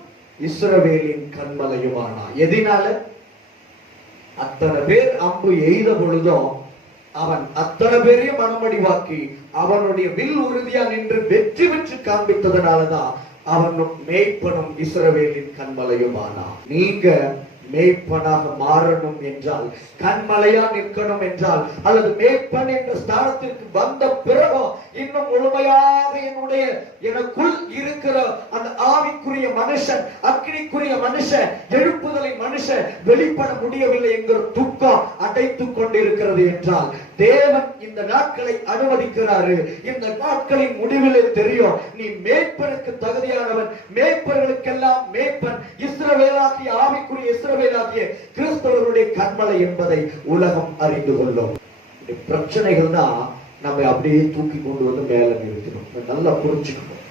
இஸ்ரவேலின் கண்மலையுமானான். எதனால? அத்தனை பேர் அம்பு எய்த பொழுதும் அவன் அத்தனை பேரையும் மனமடிவாக்கி அவனுடைய வில் உறுதியா நின்று வெற்றி பெற்று காண்பித்ததனாலதான் அவனும் மேய்ப்பனும் இஸ்ரவேலின் கண்மலையுமானான். நீங்க மேய்ப்பனாக மாறணும் என்றால், கண்மலையா நிற்கணும் என்றால், அல்லது மேய்ப்பன் என்ற ஸ்தானத்திற்கு வந்த பிறகு இன்னும் முழுமையாக என்னுடைய எனக்குள் இருக்கிற அந்த ஆவிக்குரிய மனுஷன், அக்கினிக்குரிய மனுஷன், எழுப்புதலின் மனுஷன் வெளிப்பட முடியவில்லை என்கிற துக்கம் அடைத்துக் கொண்டிருக்கிறது என்றால், தேவன் இந்த நாட்களை அனுமதிக்கிறாரு. இந்த நாட்களின் முடிவிலே தெரியும் நீ மேய்ப்பனுக்கு தகுதியானவன், மேய்ப்பர்களுக்கெல்லாம் மேய்ப்பன், இஸ்ரவேலாகிய ஆவிக்குரிய இஸ்ரவேலாகிய கிறிஸ்தவர்களுடைய கண்மலை என்பதை உலகம் அறிந்து கொள்ளும். பிரச்சனைகள் தான் நம்ம அப்படியே தூக்கி கொண்டு வந்து மேல நிறுத்தணும். நல்லா புரிஞ்சுக்கணும்.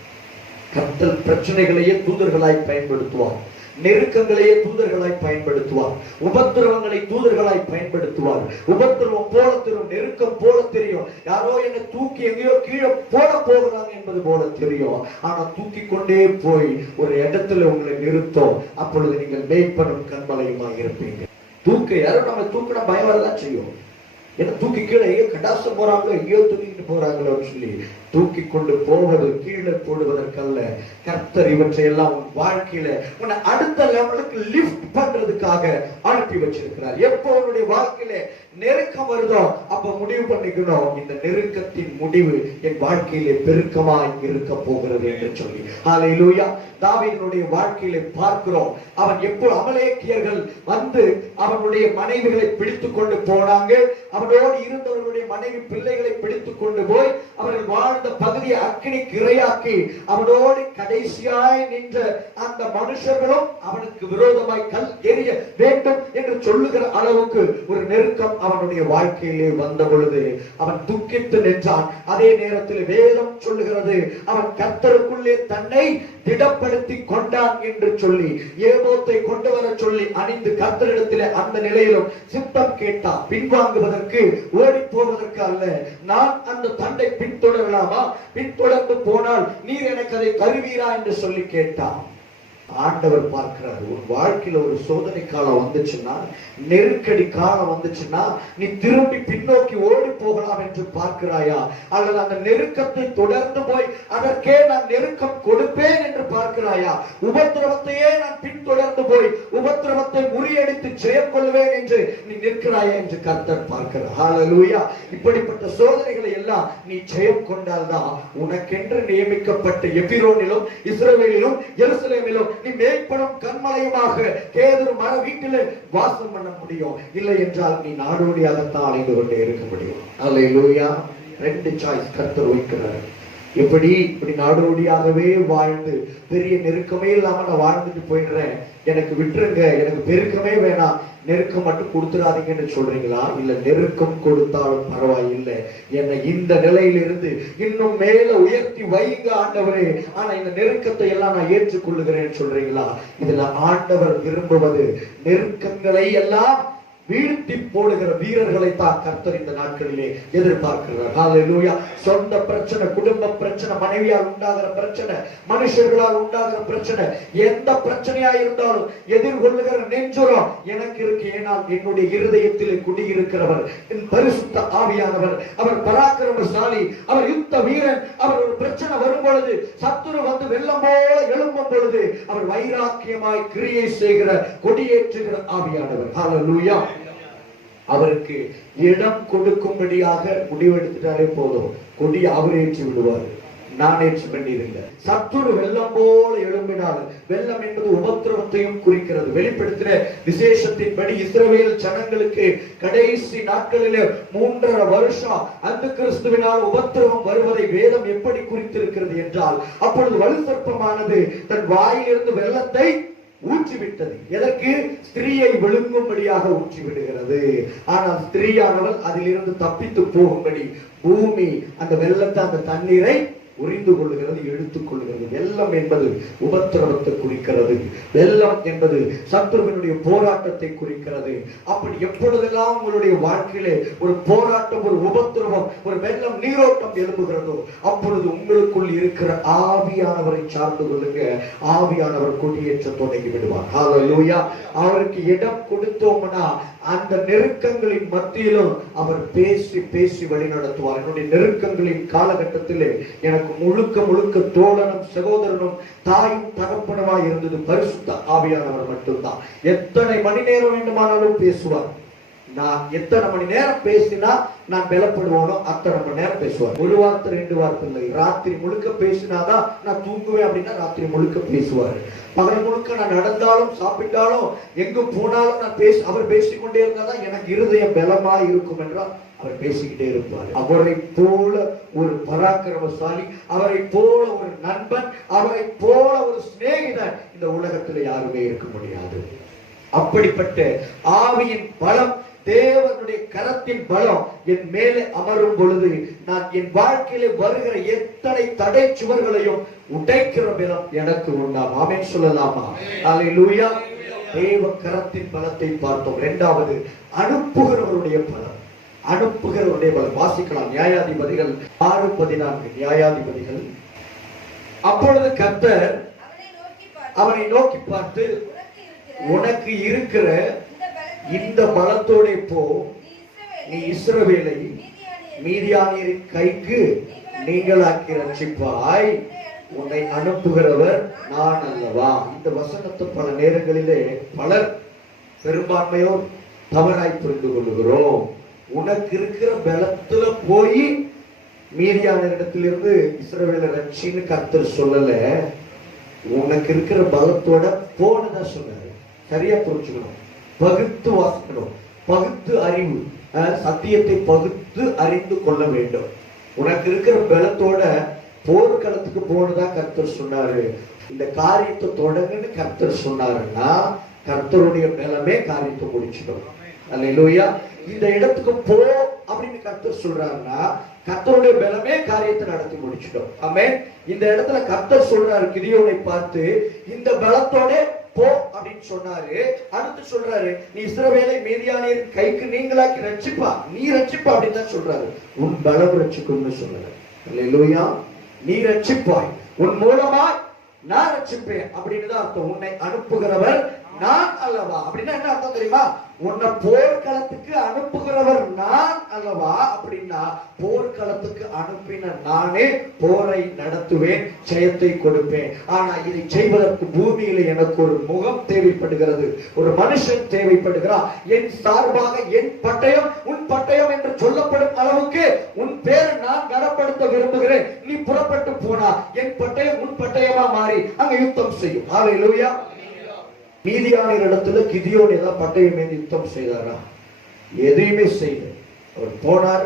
கர்த்தர் பிரச்சனைகளையே தூதர்களாய் பயன்படுத்துவார், நெருக்கங்களையே தூதர்களாய் பயன்படுத்துவார், உபத்திரவங்களை தூதர்களாய் பயன்படுத்துவார். உபத்திரவம் போல தெரியும், நெருக்கம் போல தெரியும், யாரோ என்னை தூக்கி எங்கேயோ கீழே போட போகிறாங்க என்பது போல தெரியும். ஆனா தூக்கி கொண்டே போய் ஒரு இடத்துல உங்களை நிறுத்தும். அப்பொழுது நீங்கள் மேய்ப்பனும் கண்மலையுமாக இருப்பீங்க. தூக்க யாரும் நம்ம தூக்கின பயம் வரதான் செய்யும். ஏன்னா தூக்கி கீழே எங்கேயோ கடாசம் போறாங்களோ, எங்கேயோ தூக்கிட்டு போறாங்களோன்னு சொல்லி தூக்கி கொண்டு போவது கீழே போடுவதற்கல்ல. கர்த்தர் இவற்றை எல்லாம் உன் வாழ்க்கையில உன்னை அடுத்த லெவலுக்கு லிஃப்ட் பண்றதுக்காக அனுப்பி வச்சிருக்கிறார். எப்போ உன்னுடைய வாழ்க்கையில நெருக்கம் வருதோ அப்ப முடிவு பண்ணிக்கணும், இந்த நெருக்கத்தின் முடிவு என் வாழ்க்கையிலே பெருக்கமாய் இருக்க போகிறது என்று சொல்லி. ஹல்லேலூயா. தாவீதுடைய வாழ்க்கையில பார்க்கிறோம், அவன் எப்போ அமலேக்கியர்கள் வந்து அவனுடைய மனைவிகளை பிடித்துக் கொண்டு போனாங்க, அவனோடு இருந்தவர்களுடைய மனைவி பிள்ளைகளை பிடித்துக் கொண்டு போய் அவர்கள் வாழ்ந்த பகுதியை அக்கினிக்கு இரையாக்கி அவனோடு கடைசியாய் நின்ற அந்த மனுஷர்களும் அவனுக்கு விரோதமாய் கல் எறிய வேண்டும் என்று சொல்லுகிற அளவுக்கு ஒரு நெருக்கம் அவனுடைய வாழ்க்கையிலே வந்த பொழுது அவன் துக்கித்து நின்றான். அதே நேரத்தில் வேதம் சொல்லுகிறது அவன் கர்த்தருக்குள்ளே தன்னை திடப்படுத்தி கொண்டான் என்று சொல்லி ஏபோத்தை கொண்டு வர சொல்லி அணிந்து கர்த்தரிடத்திலே அந்த நிலையிலும் சித்தம் கேட்டான். பின்வாங்குவதற்கு ஓடி போவதற்கு அல்ல, நான் அந்த தண்டை பின்தொடரலாமா, பின்தொடர்ந்து போனால் நீர் எனக்கு அதை தருவீரா என்று சொல்லி கேட்டான். ஆண்டவர் பார்க்கிறார், உன் வாழ்க்கையில ஒரு சோதனை காலம் வந்துச்சுன்னா, நெருக்கடி காலம் வந்துச்சுன்னா நீ திரும்பி பின்னோக்கி ஓடி போகலாம் என்று பார்க்கிறாயா, அல்லது அந்த நெருக்கத்தை தொடர்ந்து போய் அதற்கே நான் நெருக்கம் கொடுப்பேன் என்று பார்க்கிறாயா, உபத்திரவத்தையே நான் பின்தொடர்ந்து போய் உபத்திரவத்தை முறியடித்து ஜெயம் கொள்வேன் என்று நீ நிற்கிறாயா என்று கர்த்தர் பார்க்கிறார். ஹல்லேலூயா. இப்படிப்பட்ட சோதனைகளை எல்லாம் நீ ஜெயம் கொண்டால்தான் உனக்கென்று நியமிக்கப்பட்ட எபிரோனிலும் இஸ்ரவேலிலும் எருசலேமிலும் நீ மேய்ப்பனும் கண்மலையுமாக கேதுரு மர வீட்டிலே வாசம் பண்ண முடியும். இல்லை என்றால் நீ நாடோடியாகத்தான் அலைந்து கொண்டே இருக்க முடியும். ஹல்லேலூயா. ரெண்டு சாய்ஸ் கர்த்தர் வைக்கிறார். இப்படி நாடோடியாகவே வாழ்ந்து பெரிய நெருக்கமே இல்லாம நான் வாழ்ந்துட்டு போயிடுறேன், எனக்கு விட்டுருங்க, எனக்கு பெருக்கமே வேணாம், நெருக்கம் மட்டும் கொடுத்துடாதீங்கன்னு சொல்றீங்களா? இல்ல நெருக்கம் கொடுத்தாலும் பரவாயில்லை, என்னை இந்த நிலையிலிருந்து இன்னும் மேல உயர்த்தி வைங்க ஆண்டவரே, ஆனா இந்த நெருக்கத்தை எல்லாம் நான் ஏற்றுக்கொள்ளுகிறேன்னு சொல்றீங்களா? இதுல ஆண்டவர் விரும்புவது நெருக்கங்களை எல்லாம் வீழ்த்தி போடுகிற வீரர்களை தான் கர்த்தர் இந்த நாட்களிலே எதிர்பார்க்கிறார். ஹல்லேலூயா. சொந்த பிரச்சனை, குடும்ப பிரச்சனை, மனைவியால் உண்டாகிற பிரச்சனை, மனுஷர்களால் உண்டாகிற பிரச்சனை, எந்த பிரச்சனையா இருந்தாலும் எதிர்கொள்ளுகிற நெஞ்சுரம் எனக்கு இருக்கு. ஏனால் என்னுடைய இருதயத்திலே குடியிருக்கிறவர் என் பரிசுத்த ஆவியானவர். அவர் பராக்கிரமசாலி, அவர் யுத்த வீரன். அவர் ஒரு பிரச்சனை வரும் பொழுது, சத்துரு வந்து வெள்ளம் போல எழும்பும் பொழுது அவர் வைராக்கியமாய் கிரியை செய்கிற, கொடியேற்றுகிற ஆவியானவர். ஹல்லேலூயா. அவருக்கு இடம் கொடுக்கும்படியாக முடிவெடுத்துட்டாலே போதும், கொடி அவர் ஏற்றி விடுவார். நான் ஏற்றி பண்ணியிருங்க. சத்துரு வெள்ளம் போல எழும்பினால், வெள்ளம் என்பது உபத்திரவத்தையும் குறிக்கிறது. வெளிப்படுத்தின விசேஷத்தின்படி இஸ்ரவேல் ஜனங்களுக்கு கடைசி நாட்களிலே 3.5 வருஷம் அந்த கிறிஸ்துவினால் உபத்திரவம் வருவதை வேதம் எப்படி குறித்திருக்கிறது என்றால், அப்பொழுது வலு சர்ப்பமானது தன் வாயிலிருந்து வெள்ளத்தை ஊற்றிவிட்டது. எதற்கு? ஸ்திரீயை விழுங்கும்படியாக ஊற்றி விடுகிறது. ஆனால் ஸ்திரீயானவள் அதிலிருந்து தப்பித்து போகும்படி பூமி அந்த வெள்ளத்தை, அந்த தண்ணீரை உறிந்து கொள்ளுகிறது, எடுத்துக் கொள்ளுகிறது. வெள்ளம் என்பது உபத்திரவத்தை குறிக்கிறது. வெள்ளம் என்பது சத்துருவினுடைய போராட்டத்தை குறிக்கிறது. அப்படி எப்பொழுதெல்லாம் உங்களுடைய வாழ்க்கையிலே ஒரு போராட்டம், ஒரு உபத்திரவம், ஒரு வெள்ளம், நீரோட்டம் எழும்புகிறதோ அப்பொழுது உங்களுக்குள் இருக்கிற ஆவியானவரை சார்ந்து கொள்ளுங்க. ஆவியானவர் கொடியேற்ற தொடங்கி விடுவார். ஹல்லேலூயா. அவருக்கு இடம் கொடுத்தோம்னா அந்த நெருக்கங்களின் மத்தியிலும் அவர் பேசி பேசி வழி நடத்துவார். என்னுடைய நெருக்கங்களின் காலகட்டத்திலே எனக்கு முழுக்க தோழனும் சகோதரனும் தாயும் தகப்பனுமாய் இருந்தது பரிசுத்த ஆவியானவர் மட்டும்தான். எத்தனை மணி நேரம் வேண்டுமானாலும் பேசுவார். நான் எத்தனை மணி நேரம் பேசினா நான் பலப்படுவானோ அத்தனை மணி நேரம் பேசுவார். ஒரு வார்த்தை 2 வார்த்தை இல்லை. ராத்திரி முழுக்க பேசினாதான் நான் தூங்குவேன் அப்படின்னா ராத்திரி முழுக்க பேசுவார். பகல் முழுக்க நான் நடந்தாலும் சாப்பிட்டாலும் எங்கு போனாலும் நான் அவர் பேசிக்கொண்டே இருந்தாதான் எனக்கு இருதயம் பலமாய் இருக்கும் என்றால் அவர் பேசிக்கிட்டே இருப்பார். அவரை போல ஒரு பராக்கிரமசாலி, அவரை போல ஒரு நண்பன், அவரை போல ஒரு சிநேகிதன் இந்த உலகத்தில் யாருமே இருக்க முடியாது. அப்படிப்பட்ட ஆவியின் பலம், தேவனுடைய கரத்தின் பலம் என் மேலே அமரும் பொழுது நான் என் வாழ்க்கையிலே வருகிற எத்தனை தடை சுவர்களையும் உடைக்கிற பலம் எனக்கு உண்டாம். ஆமென் சொல்லலாமா? ஹல்லேலூயா. தேவ கரத்தின் பலத்தை பார்த்தோம். 2வது அனுப்புகிறவருடைய பலம். அனுப்புகிறவருடைய பலம் வாசிக்கலாம். நியாயாதிபதிகள் 6:14. நியாயாதிபதிகள். அப்பொழுது கர்த்தர் அவனை நோக்கி பார்த்து, உனக்கு இருக்கிற இந்த பலத்தோட போ, நீ இஸ்ரவேலை மீதியானியரின் கைக்கு நீங்களாக்கி ரட்சிப்பாய், உன்னை அனுப்புகிறவர் நான் அல்லவா. இந்த வசனத்தை பல நேரங்களிலே பலர் பெரும்பான்மையோர் தவறாய் புரிந்து கொள்ளுகிறோம். உனக்கு இருக்கிற பலத்துல போய் மீதியானியரிடத்திலிருந்து இஸ்ரவேலை ரட்சின்னு கர்த்தர் சொல்லல, உனக்கு இருக்கிற பலத்தோட போனதான் சொன்னாரு. சரியா புரிஞ்சுக்கணும், பகுத்து வாசிக்கணும், பகுத்து அறிவு, சத்தியத்தை பகுத்து அறிந்து கொள்ள வேண்டும். உனக்கு இருக்கிற பலத்தோட போர்க்களத்துக்கு போனதா கர்த்தர் சொன்னாரு. இந்த காரியத்தை தொடங்குன்னு கர்த்தர் சொன்னாருன்னா கர்த்தருடைய பலமே காரியத்தை முடிச்சிடும். அல்லேலூயா. இந்த இடத்துக்கு போ அப்படின்னு கர்த்தர் சொல்றாருன்னா கர்த்தருடைய பலமே காரியத்தை நடத்தி முடிச்சிடும். ஆமென். இந்த இடத்துல கர்த்தர் சொல்றாரு கிதியோனை பார்த்து, இந்த பலத்தோட போ அப்படின்னு சொன்னாரு. அடுத்து சொல்றாரு, நீ இஸ்ரவேலை மீதியானியரின் கைக்கு நீங்களாக்கி ரட்சிப்பா, நீ ரட்சிப்பா அப்படின்னு தான் சொல்றாரு. உன் பலம் ரட்சிக்கும்னு சொல்றாரு. அல்லேலூயா. நீ ரட்சிப்பாய், உன் மூலமா நான் ரட்சிப்பேன் அப்படின்னு தான் அர்த்தம். உன்னை அனுப்புகிறவர் நான் அல்லவா. அப்படின்னா என்ன அர்த்தம் தெரியுமா? உன்னை போர்க்களத்துக்கு அனுப்புகிறவர் நான் அல்லவா. அப்படின்னா போர்க்களத்துக்கு அனுப்பின நானே போரை நடத்துவேன், ஜெயத்தை கொடுப்பேன். ஆனா இதை செய்வதற்கு பூமியில எனக்கு ஒரு முகம் தேவைப்படுகிறது, ஒரு மனுஷன் தேவைப்படுகிறான். என் சார்பாக என் பட்டயம் உன் பட்டயம் என்று சொல்லப்படும் அளவுக்கு உன் பேரை நான் கனப்படுத்த விரும்புகிறேன். நீ புறப்பட்டு போனா என் பட்டயம் உன் பட்டயமா மாறி அங்க யுத்தம் செய்யும். ஹல்லேலூயா. மீதியானியர் இடத்துல கிதியோன் ஏதாவது பட்டயம் மீது யுத்தம் செய்தாரா? எதையுமே செய்யல. அவர் போனார்.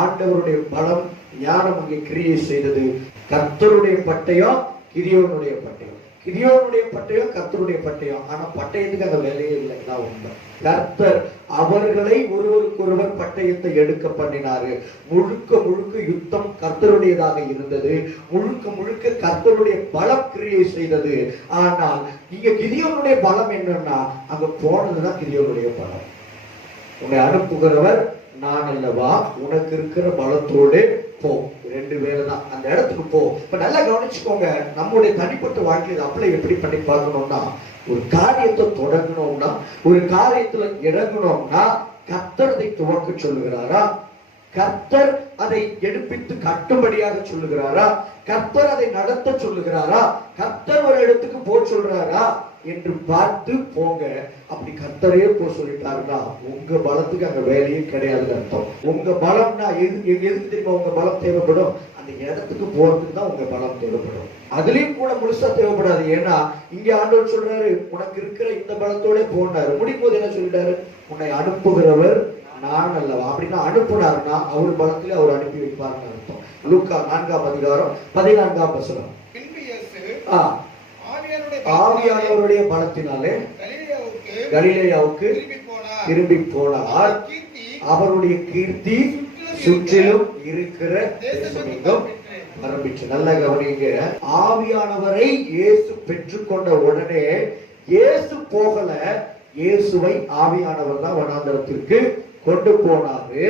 ஆண்டவருடைய பலம், ஞானம் அங்கே கிரியை செய்தது. கர்த்தருடைய பட்டயம், கிதியோனுடைய பட்டயம். கிதியோனுடைய பட்டயம், கர்த்தருடைய பட்டயம். ஆனா பட்டயத்துக்கு அங்க வேலையே இல்லை. நான் உண்மை. கர்த்தர் அவர்களை ஒருவருக்கொருவர் பட்டயத்தை எடுக்க பண்ணினாரு. முழுக்க யுத்தம் கர்த்தருடையதாக இருந்தது. முழுக்க கர்த்தருடைய பலம் கிரியை செய்தது. ஆனால் இங்க கிதியோனுடைய பலம் என்னன்னா, அங்க போனதுதான் கிதியோனுடைய பலம். உன்னை அனுப்புகிறவர் நான் அல்லவா, உனக்கு இருக்கிற பலத்தோடு போ. 2 வேலை தான், அந்த இடத்துக்கு போ. இப்ப நல்லா கவனிச்சுக்கோங்க, நம்முடைய தனிப்பட்ட வாழ்க்கையை அப்ளை எப்படி பண்ணி பார்க்கணும்னா, ஒரு காரியத்தை தொடங்கணும்னா, ஒரு காரியத்துல இறங்கணும்னா, கர்த்தர் அதை துவக்க சொல்லுகிறாரா, கர்த்தர் அதை எடுப்பித்து கட்டும்படியாக சொல்லுகிறாரா, கர்த்தர் அதை நடத்த சொல்லுகிறாரா, கர்த்தர் ஒரு இடத்துக்கு போ சொல்றாரா என்று பார்த்து போங்க. அப்படி கர்த்தரே போ சொல்லிட்டாருன்னா உங்க பலத்துக்கு அங்க வேலையே கிடையாதுன்னு அர்த்தம். உங்க பலம்னா எதுக்கு தெரியுமா உங்க பலம் தேவைப்படும்? அந்த இடத்துக்கு போறதுக்கு தான் உங்க பலம் தேவைப்படும். அதுலயும் கூட முழுசா தேவைப்படாது. ஏன்னா இங்க ஆண்டவர் சொல்றாரு, உனக்கு இருக்கிற இந்த பலத்தோட போனாரு. முடிக்கும் போது என்ன சொல்லிட்டாரு? உன்னை அனுப்புகிறவர் நான் அல்லவா. அப்படின்னா அனுப்புனாருன்னா அவர் பலத்திலே அவர் அனுப்பி வைப்பாருன்னு அர்த்தம். லூக்கா 4ஆம் அதிகாரம் 14ஆம் வசனம். ஆவியானவருடைய பலத்தினாலே கலிலேயாவுக்கு திரும்பி போனார். அவருடைய கீர்த்தி சுற்றிலும் இருக்கிற தேசமெங்கும் பரம்பிச்சு. நல்ல கவனிங்க, ஆவியானவரை இயேசு பெற்றுக்கொண்ட உடனே இயேசு போகல, இயேசுவை ஆவியானவர் தான் வனாந்தரத்திற்கு கொண்டு போனாரு.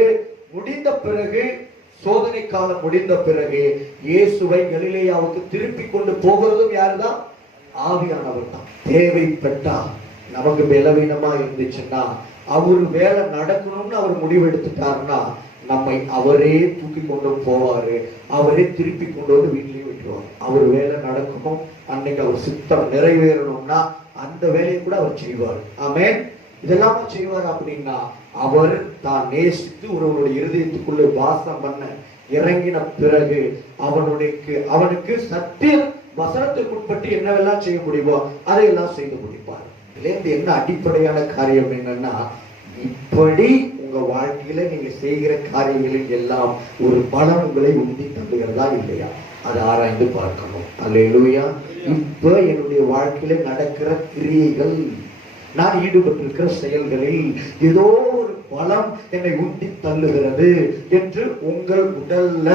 முடிந்த பிறகு, சோதனை காலம் முடிந்த பிறகு இயேசுவை கலிலேயாவுக்கு திருப்பி கொண்டு போகிறதும் யாருதான்? ஆவியானவர் தான். தேவைப்பட்டா, நமக்கு பலவீனமா இருந்துச்சுன்னா, அவரு வேலை நடக்கணும்னு அவர் முடிவு எடுத்துட்டாருன்னா நம்மை அவரே தூக்கி கொண்டு போவாரு, அவரே திருப்பி கொண்டு வந்து வீட்டிலேயே விட்டுருவார். அவர் வேலை நடக்கணும், அன்னைக்கு அவர் சித்தம் நிறைவேறணும்னா அந்த வேலையை கூட அவர் செய்வார். ஆமென். இதெல்லாம் செய்வார். அப்படின்னா அவர் தான் நேசித்து ஒருவருடைய இருதயத்துக்குள்ளே வாசம் பண்ண இறங்கின பிறகு அவனுக்கு சத்திய வசனத்துக்கு உட்பட்டு என்னவெல்லாம் செய்ய முடியுமோ அதையெல்லாம் செய்து முடிப்பார். இதுல என்ன அடிப்படையான காரியம் என்னன்னா, இப்படி உங்க வாழ்க்கையில நீங்க செய்கிற காரியங்களில் எல்லாம் ஒரு பலம் உங்களை உந்தி தந்துகிறதா இல்லையா, அதை ஆராய்ந்து பார்க்கணும். அல்லேலூயா. இப்ப என்னுடைய வாழ்க்கையில நடக்கிற கிரியைகள், நான் ஈடுபட்டிருக்கிற செயல்களில் ஏதோ ஒரு பலம் என்னை உந்தி தள்ளுகிறது என்று உங்கள் உடல்ல,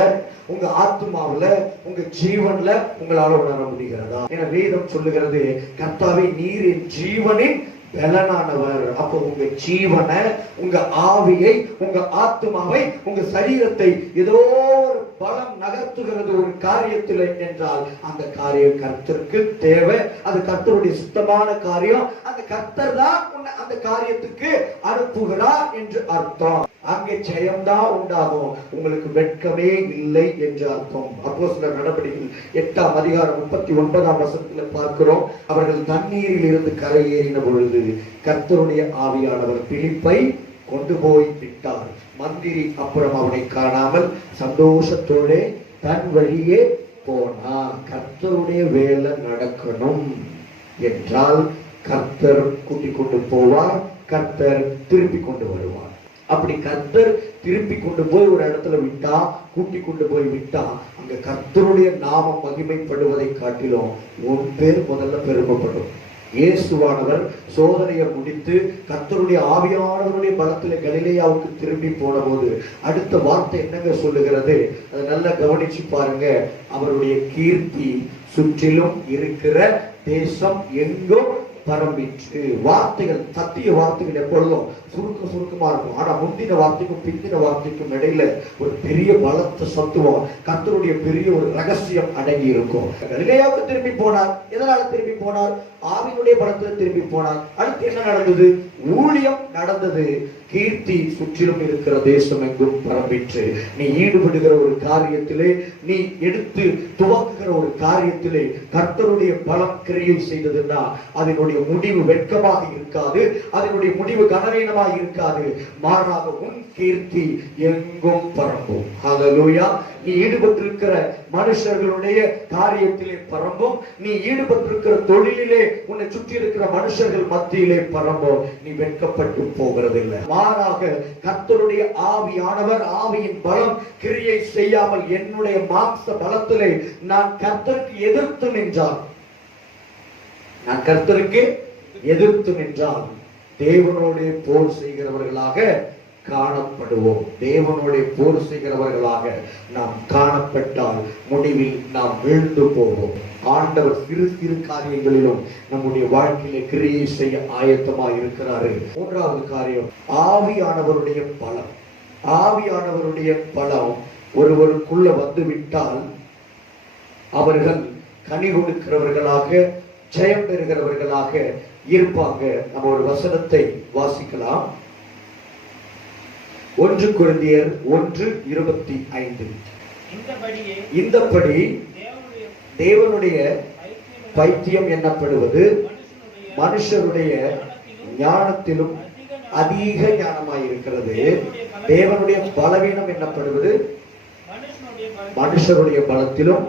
உங்க ஆத்மாவில, உங்க ஜீவன்ல உங்களால உணர முடிகிறதா? என வேதம் சொல்லுகிறது, கர்த்தாவே நீர் என் ஜீவனின் பலனானவர். அப்போ உங்க ஜீவனை, உங்க ஆவியை, உங்க ஆத்மாவை, உங்க சரீரத்தை ஏதோ ஒரு பலம் நகர்த்துகிறது ஒரு காரியத்தில் என்றால் அந்த காரியம் கர்த்தருக்கு தேவை. அது கர்த்தருடைய சுத்தமான காரியம். அந்த கர்த்தர் தான் அந்த காரியத்துக்கு அனுப்புகிறார் என்று அர்த்தம். அங்கே ஜெயம்தான் உண்டாகும், உங்களுக்கு வெட்கமே இல்லை என்று அர்த்தம். அப்போஸ்தலர் நடபடிகள் 8ஆம் அதிகாரம் 39ஆம் வசனத்தில் பார்க்கிறோம், அவர்கள் தண்ணீரில் இருந்து கரையேறின பொழுது கர்த்தருடைய ஆவியானவர் பிலிப்பை கொண்டு போய் விட்டார். மந்திரி அப்புறம் அவனை காணாமல் சந்தோஷத்தோட தன் வழியே போனான். கர்த்தருடைய வேலை நடக்கணும் என்றால் கர்த்தர் கூட்டிக் கொண்டு போவார், கர்த்தர் திருப்பி கொண்டு வருவார். அப்படி கர்த்தர் திருப்பி கொண்டு போய் ஒரு இடத்துல விட்டா, கூட்டி கொண்டு போய் விட்டா, அங்க கர்த்தருடைய நாமம் மகிமைப்படுவதை காட்டிலும் உன் பேர் முதல்ல பெருமைப்படும். இயேசுவானவர் சோதனையை முடித்து கர்த்தருடைய ஆவியானவருடைய பலத்திலே கலிலேயாவுக்கு திரும்பி போன போது அடுத்த வார்த்தை என்னங்க சொல்லுகிறது? அதை நல்லா கவனிச்சு பாருங்க. அவருடைய கீர்த்தி சுற்றிலும் இருக்கிற தேசம் எங்கும் பரம்பிற்று. வார்த்தைகள், சத்திய வார்த்தைகள் எப்பொழுதும் சுருக்கமா இருக்கும். ஆனா முந்தின வார்த்தைக்கும் பிந்தின வார்த்தைக்கும் இடையில ஒரு பெரிய பலத்த சத்துவம், கர்த்தருடைய பெரிய ஒரு ரகசியம் அடங்கி இருக்கும். கலிலேயாவுக்கு திரும்பி போனார். எதனால திரும்பி போனார்? ஆவியினுடைய பலத்துல திரும்பி போனார். அடுத்து என்ன நடந்தது? ஊழியம் நடந்தது. கீர்த்தி சுற்றிலும் இருக்கிற தேசம் எங்கும் பரம்பிற்று. நீ ஈடுபடுகிற ஒரு காரியத்திலே, நீ எடுத்து துவக்குகிற ஒரு காரியத்திலே கர்த்தருடைய பலம் கிரியை செய்ததுன்னா அதனுடைய முடிவு வெட்கமாக இருக்காது, அதனுடைய முடிவு கனவீனமாக இருக்காது. மாறாக உன் கீர்த்தி எங்கும் பரம்பும். ஹல்லேலூயா. நீ ஈடுபட்டிருக்கிற மனுஷர்களுடைய காரியத்திலே பரம்பும், நீ ஈடுபட்டிருக்கிற தொழிலிலே உன்னை சுற்றி இருக்கிற மனுஷர்கள் மத்தியிலே பரம்பும். நீ வெட்கப்பட்டு போகிறதில்லை. மாறாக கர்த்தருடைய ஆவியானவர், ஆவியின் பலம் கிரியை செய்யாமல் என்னுடைய மாம்ச பலத்திலே நான் கர்த்தருக்கு எதிர்த்து நின்றால், நான் கர்த்தருக்கு எதிர்த்து நின்றால் தேவனோடு போர் செய்கிறவர்களாக காணப்படுவோம். தேவனுடைய போர் செய்கிறவர்களாக நாம் காணப்பட்டால் முடிவில் நாம் வீழ்ந்து போவோம். ஆண்டவர் சிறு சிறு காரியங்களிலும் நம்முடைய வாழ்க்கையில கிரியை செய்ய ஆயத்தமாக இருக்கிறாரு. மூன்றாவது காரியம், ஆவியானவருடைய பலம். ஆவியானவருடைய பலம் ஒருவருக்குள்ள வந்துவிட்டால் அவர்கள் கனி கொடுக்கிறவர்களாக, ஜெயம் பெறுகிறவர்களாக இருப்பாங்க. நம்ம ஒரு வசனத்தை வாசிக்கலாம். 1 கொரிந்தியர் 1:25. இந்தபடி தேவனுடைய பைத்தியம் என்னப்படுவது மனுஷருடைய ஞானத்திலும் அதிக ஞானமாயிருக்கிறது. தேவனுடைய பலவீனம் என்னப்படுவது மனுஷருடைய பலத்திலும்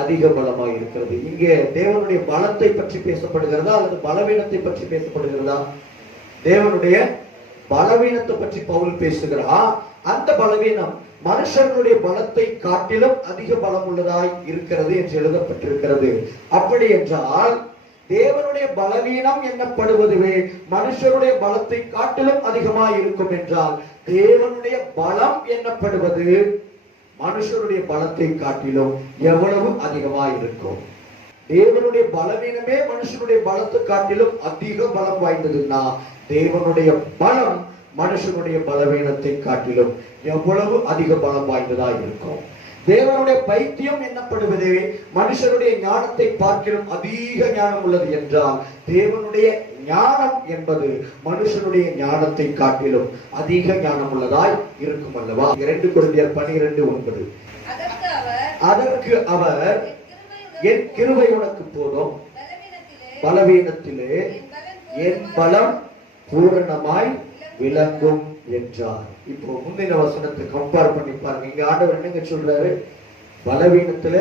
அதிக பலமாய் இருக்கிறது. இங்கே தேவனுடைய பலத்தை பற்றி பேசப்படுகிறதா அல்லது பலவீனத்தை பற்றி பேசப்படுகிறதா? தேவனுடைய பலவீனத்தை பற்றி பவுல் பேசுகிறார். அந்த பலவீனம் மனுஷர்களுடைய பலத்தை காட்டிலும் அதிக பலம் உள்ளதாய் இருக்கிறது என்று எழுதப்பட்டிருக்கிறது. அப்படி என்றால் தேவனுடைய பலவீனம் என்னப்படுவதுவே மனுஷருடைய பலத்தை காட்டிலும் அதிகமாய் இருக்கும் என்றால் தேவனுடைய பலம் என்னப்படுவது மனுஷருடைய பலத்தை காட்டிலும் எவ்வளவு அதிகமாய் இருக்கும்? தேவனுடைய பலவீனமே மனுஷனுடைய பலத்தை காட்டிலும் அதிக பலம் வாய்ந்ததுன்னா தேவனுடைய பலம் மனுஷனுடைய பலவீனத்தை காட்டிலும் எவ்வளவு அதிக பலம் வாய்ந்ததா இருக்கும்? தேவனுடைய பைத்தியம் என்னப்படுவதே மனுஷருடைய ஞானத்தை பார்க்கிலும் அதிக ஞானம் உள்ளது என்றால் தேவனுடைய ஞானம் என்பது மனுஷனுடைய ஞானத்தை காட்டிலும் அதிக ஞானம் உள்ளதாய் இருக்கும் அல்லவா? 2 கொரிந்தியர் 12:9. அதற்கு அவர், என் கிருபை உனக்கு போதும், பலவீனத்திலே என் பலம் பூரணமாய் விளங்கும் என்றார். இப்போ முந்தின வசனத்தை கம்பேர் பண்ணி பாருங்க. இங்க ஆண்டவர் என்னங்க சொல்றாரு? பலவீனத்துல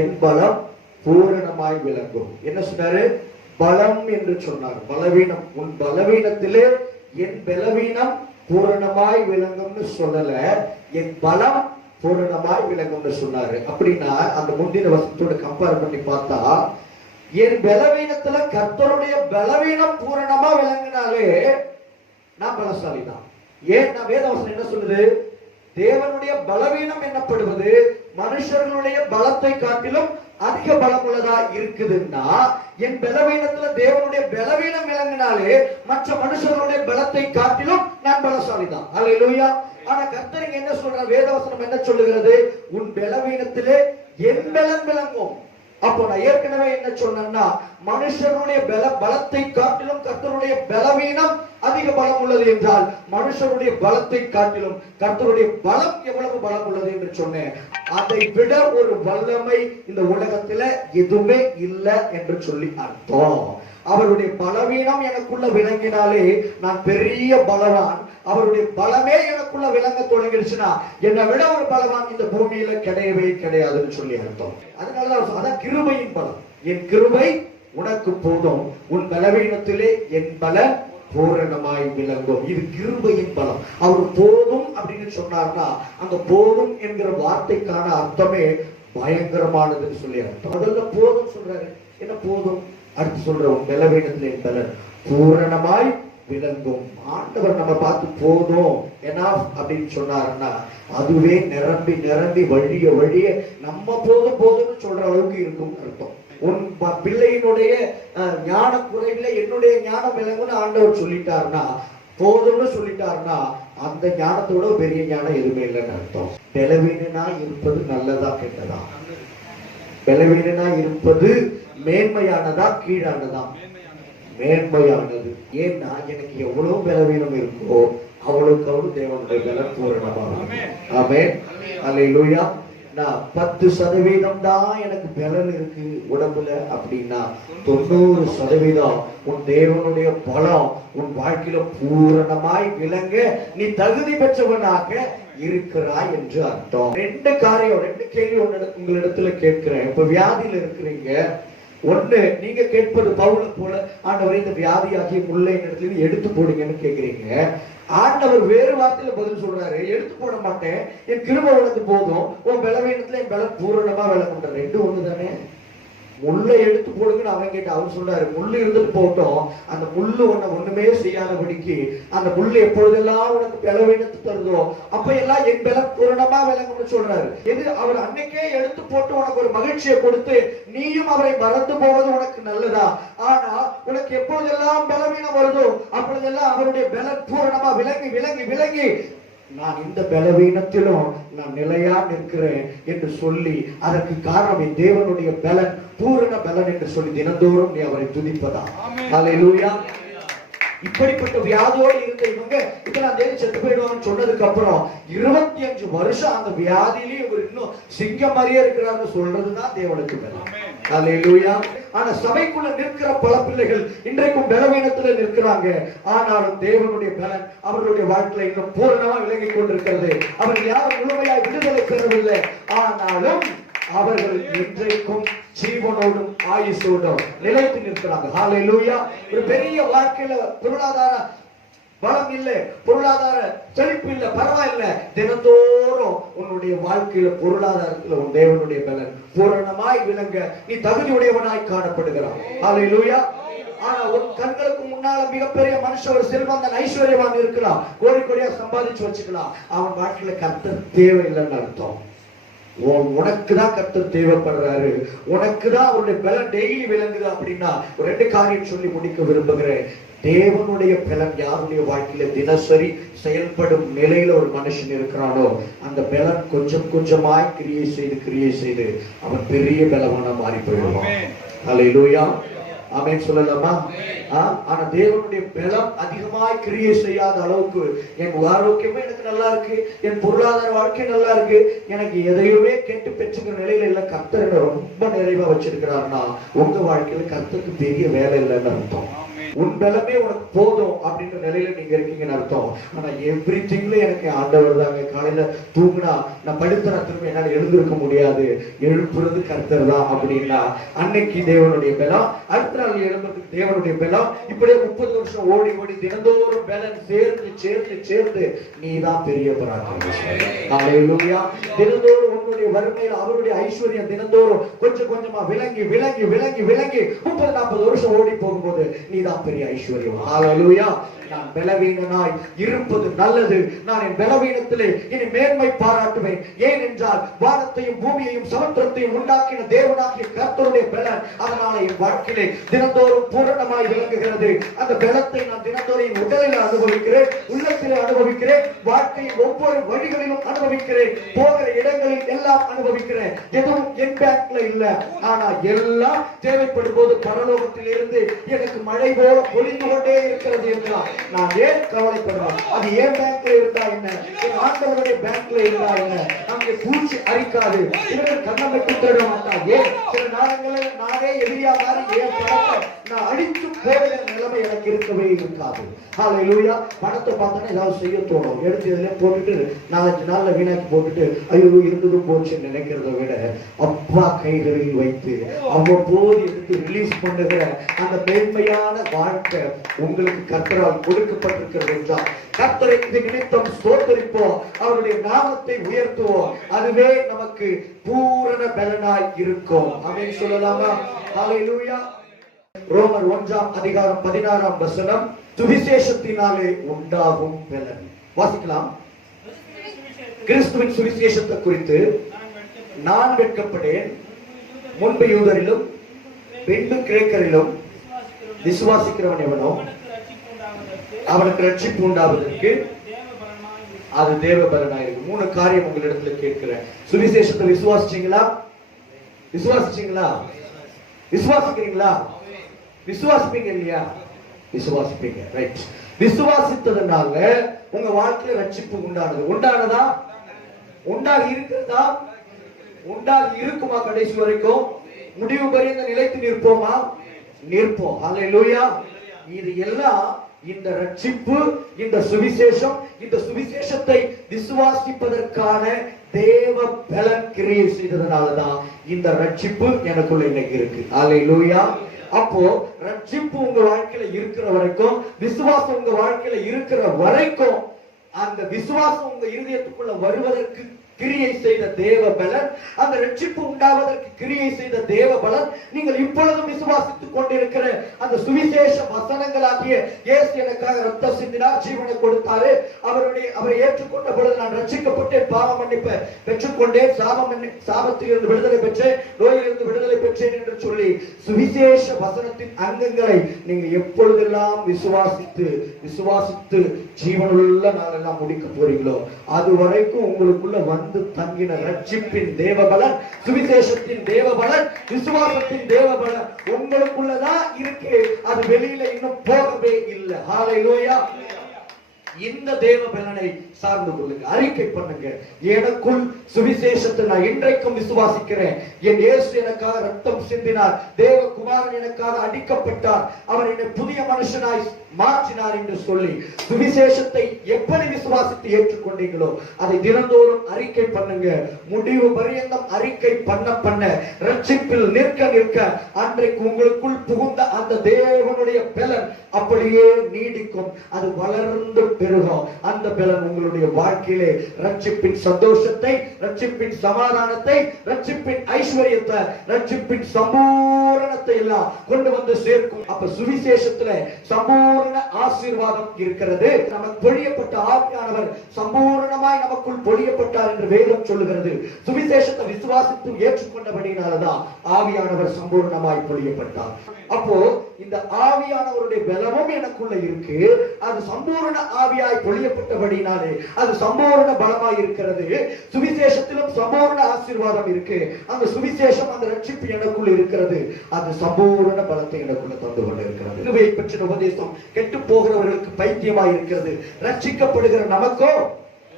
என் பலம் பூரணமாய் விளங்கும். என்ன சொன்னாரு? பலம் என்று சொன்னார். பலவீனம், உன் பலவீனத்திலே என் பலவீனம் பூரணமாய் விளங்கும்னு சொல்லல, என் பலம் பூரணமாய் விளங்கும்னு சொன்னாரு. அப்படின்னா அந்த முந்தின வசனத்தோட கம்பேர் பண்ணி பார்த்தா என் பலவீனத்துல கர்த்தருடைய பலவீனம் பூரணமா விளங்கினாலே நான் பலசாலி தான். ஏன்? நான் வேதவசனம் என்ன சொல்லுது? தேவனுடைய பலவீனம் என்னப்படுவது மனுஷர்களுடைய பலத்தை காட்டிலும் அதிக பலம் உள்ளதா இருக்குதுன்னா என் பலவீனத்துல தேவனுடைய பலவீனம் விளங்கினாலே மற்ற மனுஷர்களுடைய பலத்தை காட்டிலும் நான் பலசாலி தான். அல்லேலூயா. ஆனா கர்த்தர் என்ன சொல்றார்? வேதவசனம் என்ன சொல்லுகிறது? உன் பலவீனத்திலே என் பலம் விளங்கும். அப்போ நான் ஏற்கனவே என்ன சொன்னேன்னா மனுஷனுடைய பலத்தை காட்டிலும் கர்த்தருடைய பலவீனம் அதிக பலம் உள்ளது என்றால் மனுஷனுடைய பலத்தை காட்டிலும் கர்த்தருடைய பலம் எவ்வளவு பலம் உள்ளது என்று சொன்னேன். அதை விட ஒரு வல்லமை இந்த உலகத்துல எதுவுமே இல்லை என்று சொல்லி அர்த்தம். அவருடைய பலவீனம் எனக்குள்ள விளங்கினாலே நான் பெரிய பலவான். அவருடைய பலமே எனக்குள்ள விளங்க தொடங்கிடுச்சுன்னா என்னை விட ஒரு பலவான் இந்த பூமியில கிடையவே கிடையாதுன்னு சொல்லி அர்த்தம். அதனாலதான் அதான் கிருபையின் பலம். என் கிருபை உனக்கு போதும், உன் பலவீனத்திலே என் பலம் பூரணமாய் விளங்கும். இது கிருபையின் பலம். அவர் போதும் அப்படின்னு சொன்னார்னா அந்த போதும் என்கிற வார்த்தைக்கான அர்த்தமே பயங்கரமானதுன்னு சொல்லி அர்த்தம். முதல்ல போதும் சொல்றாரு. என்ன போதும்? அடுத்து சொல்ற உன் பலவீனத்திலே என் பலம் பூரணமாய் விளங்கும். ஆண்டவர் நம்ம பார்த்து போதும் எனாஃப் அப்படின்னு சொன்னாருன்னா அதுவே நிரம்பி நிரம்பி வழிய வழிய நம்ம போதும் போதும்னு சொல்ற அளவுக்கு இருக்கும் அர்த்தம். உன் பிள்ளையினுடைய ஞான குறையில என்னுடைய ஞானம் விளங்குன்னு ஆண்டவர் சொல்லிட்டாருன்னா, போதும்னு சொல்லிட்டாருன்னா அந்த ஞானத்தோட பெரிய ஞானம் எதுவுமே இல்லைன்னு அர்த்தம். பலவீனனா இருப்பது நல்லதா கெட்டதா? பலவீனனா இருப்பது மேன்மையானதா கீழானதா? மேன்மையானது. ஏன்னா எனக்கு எவ்வளவு பலவீனம் இருக்கோ அவ்வளவுக்கு அவ்வளவு தேவனுடைய பலம் பூரணமாகும். ஆமென். அல்லேலூயா. நான் 10% தான் எனக்கு பலன் இருக்கு உடம்புல அப்படின்னா 90% உன் தேவனுடைய பலம் உன் வாழ்க்கையில பூரணமாய் விளங்க நீ தகுதி பெற்றவனாக இருக்கிறாய் என்று அர்த்தம். 2 காரியம், 2 கேள்வி உங்களிடத்துல கேட்கிறேன். இப்ப வியாதியில இருக்கிறீங்க. ஒண்ணு, நீங்க கேட்பது பவுல போல ஆண்டவரை இந்த வியாதியாகிய முல்லை இடத்துல எடுத்து போடுங்கன்னு கேக்குறீங்க. ஆண்டவர் வேறு வார்த்தையில பதில் சொல்றாரு, எடுத்து போட மாட்டேன், என் கிருபை உனக்கு போதும், உன் பலவீனத்துல என் பலம் பூரணமா விளங்குன்ற. 2 ஒண்ணு தானே? முள்ளை எடுத்து போடுங்கன்னு அவன் கேட்டு அவர் சொல்றாரு, முள்ளு இருந்துட்டு போட்டோம், அந்த முள்ளு ஒண்ணுமே செய்யாதபடிக்கு அந்த முள்ளு எப்பொழுதெல்லாம் உனக்கு பலவீனத்தை தருதோ அப்ப எல்லாம் என் பலம் பூரணமா விளங்கும்னு சொல்றாரு. இது அவர் அன்னைக்கே எடுத்து போட்டு உனக்கு ஒரு மகிழ்ச்சியை கொடுத்து நீயும் அவரை மறந்து போவது உனக்கு நல்லதா? ஆனா உனக்கு எப்பொழுதெல்லாம் பலவீனம் வருதோ அப்பொழுதெல்லாம் அவருடைய பலம் பூரணமா விளங்கி விளங்கி விளங்கி நான் இந்த பலவீனத்திலும் நான் நிலையா நிற்கிறேன் என்று சொல்லி, அதற்கு காரணம் என் தேவனுடைய பலன் பூரண பலன் என்று சொல்லி தினந்தோறும் நீ அவரை துதிப்பதா. அல்லேலூயா. இப்படிப்பட்ட வியாதியோடு இருந்த இவங்க இத்தனை தேதி செத்து போயிடுவாங்கன்னு சொன்னதுக்கு அப்புறம் 25 வருஷம் அந்த வியாதியிலேயே இவர் இன்னும் சிங்கம் மாதிரியே இருக்கிறான்னு சொல்றதுதான் தேவனுக்கு பலன். அல்லேலூயா. ஆனா சபைக்குள்ள நிற்கிற பல பிள்ளைகள் இன்றைக்கும் பலவீனத்துல நிற்கிறாங்க. ஆனாலும் தேவனுடைய பலன் அவர்களுடைய வாழ்க்கையில இன்னும் பூரணமா விலகிக் கொண்டிருக்கிறது. அவர்கள் யாரும் முழுமையாய் விடுதலை பெறவில்லை. ஆனாலும் அவர்கள் இன்றைக்கும் ஜீவனோடும் ஆயுசோடும் நிலைத்து நிற்கிறாங்க. ஹல்லேலூயா. ஒரு பெரிய வாழ்க்கையில பொருளாதார பலம் இல்லை, பொருளாதார செழிப்பு இல்லை, பரவாயில்ல, தினந்தோறும் உன்னுடைய வாழ்க்கையில பொருளாதாரத்துல உன் தேவனுடைய பலன் பூரணமாய் விளங்க நீ தகுதியுடையவனாய் காணப்படுகிறான். ஹல்லேலூயா. ஆனா உன் கண்களுக்கு முன்னால மிகப்பெரிய மனுஷன், ஒரு செல்வந்தன், ஐஸ்வர்யவான் இருக்கலாம், கோடி கோடியா சம்பாதிச்சு வச்சுக்கலாம், அவன் வாழ்க்கையில கர்த்தர் தேவையில்லைன்னு அர்த்தம். உனக்கு தான் கர்த்தர் தேவைப்படுறாரு, உனக்கு தான் அவருடைய பலன் டெய்லி விளங்குது அப்படின்னா ஒரு 2 காரியம் சொல்லி முடிக்க விரும்புகிறேன். தேவனுடைய பலன் யாருடைய வாழ்க்கையில தினசரி செயல்படும் நிலையில ஒரு மனுஷன் இருக்கிறானோ அந்த பலன் கொஞ்சம் கொஞ்சமாய் கிரியை செய்து அவன் பெரிய பலவான மாறி போயிடுவான். அல்லேலூயா. ஆமென் சொல்லலாமா? ஆனா தேவனுடைய பலம் அதிகமாய் கிரியை செய்யாத அளவுக்கு என் ஆரோக்கியமே எனக்கு நல்லா இருக்கு, என் பொருளாதார வாழ்க்கை நல்லா இருக்கு, எனக்கு எதையுமே கேட்டு பெற்றுக்கிற நிலையில இல்ல, கர்த்தர் என்ன ரொம்ப நிறைவா வச்சிருக்கிறாருன்னா உங்க வாழ்க்கையில கர்த்தருக்கு பெரிய வேலை இல்லைன்னு அர்த்தம். உன் பலமே உனக்கு போதும் அப்படின்ற நிலையில நீங்க இருக்கீங்கன்னு அர்த்தம். ஆனா எவ்ரி திங்ல எனக்கு ஆண்டவர் தாங்க. காலையில தூங்குனா நான் படுத்த திரும்ப என்னால எழுந்திருக்க முடியாது, எழுப்புறது கர்த்தர் தான் அப்படின்னா அன்னைக்கு தேவனுடைய பலம், அடுத்த நாள் எழுப்புறதுக்கு தேவனுடைய பலம். இப்படியே 30 வருஷம் ஓடி ஓடி தினந்தோறும் பலன் சேர்ந்து நீ தான் பெரிய பராக்கிரமசாலி. அல்லேலூயா. தினந்தோறும் உன்னுடைய வறுமையில அவருடைய ஐஸ்வர்யம் தினந்தோறும் கொஞ்சம் கொஞ்சமா விளங்கி 30-40 வருஷம் ஓடி போகும்போது நீ தான் பெரிய ஐஸ்வர்யம். ஹல்லேலூயா. நான் பலவீனனாய் இருப்பது நல்லது, நான் என் பலவீனத்திலே இனி மேன்மை பாராட்டுவேன். ஏனென்றால் வானத்தையும் பூமியையும் சமுத்திரத்தையும் உண்டாக்கின தேவனாகிய கர்த்தருடைய பலன் அதனால என் வாழ்க்கையிலே தினந்தோறும் பூரணமாய் விளங்குகிறது. அந்த பலத்தை நான் தினந்தோறும் என் உடலில் அனுபவிக்கிறேன், உள்ளத்திலே அனுபவிக்கிறேன், வாழ்க்கையின் ஒவ்வொரு வழிகளிலும் அனுபவிக்கிறேன், போகிற இடங்களில் எல்லாம் அனுபவிக்கிறேன். எதுவும் என் பேங்க்ல இல்ல, ஆனா எல்லாம் தேவைப்படும் போது பரலோகத்தில் இருந்து எனக்கு மழை போல பொழிந்து கொண்டே இருக்கிறது என்றால் நான் ஏன் கவலைப்படுவேன்? அது ஏன் பேங்க்ல இருந்தா என்ன, என் ஆண்டவருடைய பேங்க்ல இருந்தா என்ன, அங்கே பூச்சி அரிக்காது, இவர்கள் கண்ணமைக்கு தேட மாட்டான். ஏன் சில நேரங்களில் நானே எதிரியா மாறி ஏன் பணத்தை நான் அடித்து போடுற நிலைமை எனக்கு இருக்கவே இருக்காது. ஹல்லேலூயா. பணத்தை பார்த்தோன்னா ஏதாவது செய்ய தோணும், எடுத்து இதுல போட்டுட்டு 4-5 நாள்ல வீணாக்கி போட்டுட்டு ஐயோ இருந்ததும் போச்சுன்னு நினைக்கிறத விட அப்பா கைகளில் வைத்து அவ்வப்போது எடுத்து ரிலீஸ் பண்ணுகிற அந்த மேன்மையான வாழ்க்கை உங்களுக்கு கர்த்தரால் கொடுக்கப்பட்டிருக்கிறது என்றால் கர்த்தரை இது நிமித்தம் ஸ்தோத்திரிப்போம், அவருடைய நாமத்தை உயர்த்துவோம், அதுவே நமக்கு பூரண பலனாய் இருக்கும். ஆமென் சொல்லலாமா? ஹல்லேலூயா. ரோமர் 1:16 சுவிசேஷத்தினாலே உண்டாகும் பலன் வாசிக்கலாம். கிறிஸ்துவின் சுவிசேஷத்தை குறித்து நான் வெட்கப்படேன், முன்பு யூதரிலும் பின்பு கிரேக்கரிலும் விசுவாசிக்கிறவன் எவனோ அவனுக்கு ரட்சிப்பு உண்டாவதற்கு அது தேவ பலனாயிருக்கு. 3 காரியம் உங்களிடத்துல கேட்கிறேன். சுவிசேஷத்தை விசுவாசிச்சீங்களா? விசுவாசிக்கிறீங்களா? விசுவாசிப்பீங்க இல்லையா? விசுவாசிப்பீங்க. ரைட். விசுவாசித்ததுனால உங்க வாழ்க்கையில ரட்சிப்பு உண்டானதா? உண்டாகி இருக்கிறதா? உண்டாகி இருக்குமா? கடைசி வரைக்கும் முடிவு பரியந்த நிலைத்து நிற்போமா? நிற்போம். ஹல்லேலூயா. இது எல்லாம் இந்த ரட்சிப்பு, இந்த சுவிசேஷம், இந்த சுவிசேஷத்தை விசுவாசிப்பதற்கான தேவ பலன் கிரியை செய்ததனாலதான் இந்த ரட்சிப்பு எனக்குள்ள இன்னைக்கு இருக்கு. ஹல்லேலூயா. அப்போ ரட்சிப்பு உங்க வாழ்க்கையில இருக்கிற வரைக்கும், விசுவாசம் உங்க வாழ்க்கையில இருக்கிற வரைக்கும், அந்த விசுவாசம் உங்க இருதயத்துக்குள்ள வருவதற்கு கிரியை செய்த தேவ பலன், அந்த ரட்சிப்பு உண்டாவதற்கு கிரியை செய்த தேவ பலன், நீங்கள் இப்பொழுதும் விசுவாசித்துக் கொண்டிருக்கிற அந்த சுவிசேஷ வசனங்களாகிய இயேசு எனக்காக ரத்தம் சிந்தினார், ஜீவனை கொடுத்தாரு, அவரை ஏற்றுக்கொண்ட பொழுது நான் ரட்சிக்கப்பட்டேன், பாவ மன்னிப்பை பெற்றுக்கொண்டேன், சாபத்திலிருந்து விடுதலை பெற்றேன், நோயிலிருந்து விடுதலை பெற்றேன் என்று சொல்லி சுவிசேஷ வசனத்தின் அங்கங்களை நீங்க எப்பொழுதெல்லாம் விசுவாசித்து ஜீவனுள்ள நாளெல்லாம் முடிக்க போறீங்களோ அது வரைக்கும் உங்களுக்குள்ள வந்து தங்கின ரட்சிப்பின் தேவபலன், சுவிசேஷத்தின் தேவபலன், விசுவாசத்தின் தேவபலன் உங்களுக்குள்ளதான் இருக்கு. அது வெளியில இன்னும் போகவே இல்லை. ஹல்லேலூயா. இந்த தேவ பலனை சார்ந்து கொள்ளுங்க, அறிக்கை பண்ணுங்க. எனக்குள் சுவிசேஷத்தை நான் இன்றைக்கும் விசுவாசிக்கிறேன். என் இயேசு எனக்காக ரத்தம் சிந்தினார், தேவகுமாரன் எனக்காக அடிக்கப்பட்டார், அவர் என்னை புதிய மனுஷனாய் மாற்றினார் என்று சொல்லி சுவிசேஷத்தை எப்படி விசுவாசித்து ஏற்றுக்கொண்டீங்களோ அதை தினந்தோறும் அறிக்கை பண்ணுங்க. முடிவு பரியந்தம் அறிக்கை பண்ண ரட்சிப்பில் நிற்க அன்றைக்கு உங்களுக்குள் புகுந்த அந்த தேவனுடைய பலன் அப்படியே நீடிக்கும். அது வளர்ந்து பெருகும். அந்த பலன் உங்களுடைய வாழ்க்கையிலே ரட்சிப்பின் சந்தோஷத்தை, ரட்சிப்பின் சமாதானத்தை, ரட்சிப்பின் ஐஸ்வர்யத்தை, ரட்சிப்பின் சம்பூரணத்தை எல்லாம் கொண்டு வந்து சேர்க்கும். அப்ப சுவிசேஷத்துல சம்பூர்ண ஆசீர்வாதம் இருக்கிறது. நமக்கு பொழியப்பட்ட ஆவியானவர் சம்பூர்ணமாய் நமக்குள் பொழியப்பட்டார் என்று வேதம் சொல்லுகிறது. சுவிசேஷத்தை விசுவாசித்து ஏற்றுக்கொண்டபடினால்தான் ஆவியானவர் சம்பூர்ணமாய் பொழியப்பட்டார். அப்போ இந்த ஆவியானவருடைய பலமும் எனக்குள்ள இருக்கு. அது சம்பூர்ண ஆவியாய் பொழியப்பட்டபடினாலே அது சம்பூர்ண பலமாய் இருக்கிறது. சுவிசேஷத்திலும் சம்பூர்ண ஆசீர்வாதம் இருக்கு. அந்த சுவிசேஷம், அந்த ரட்சிப்பு எனக்குள்ள இருக்கிறது. அது சம்பூர்ண பலத்தை எனக்குள்ள தந்து கொண்டு இருக்கிறது. சிலுவையை பற்றின உபதேசம் கெட்டு போகிறவர்களுக்கு பைத்தியமாய் இருக்கிறது. ரட்சிக்கப்படுகிற நமக்கோ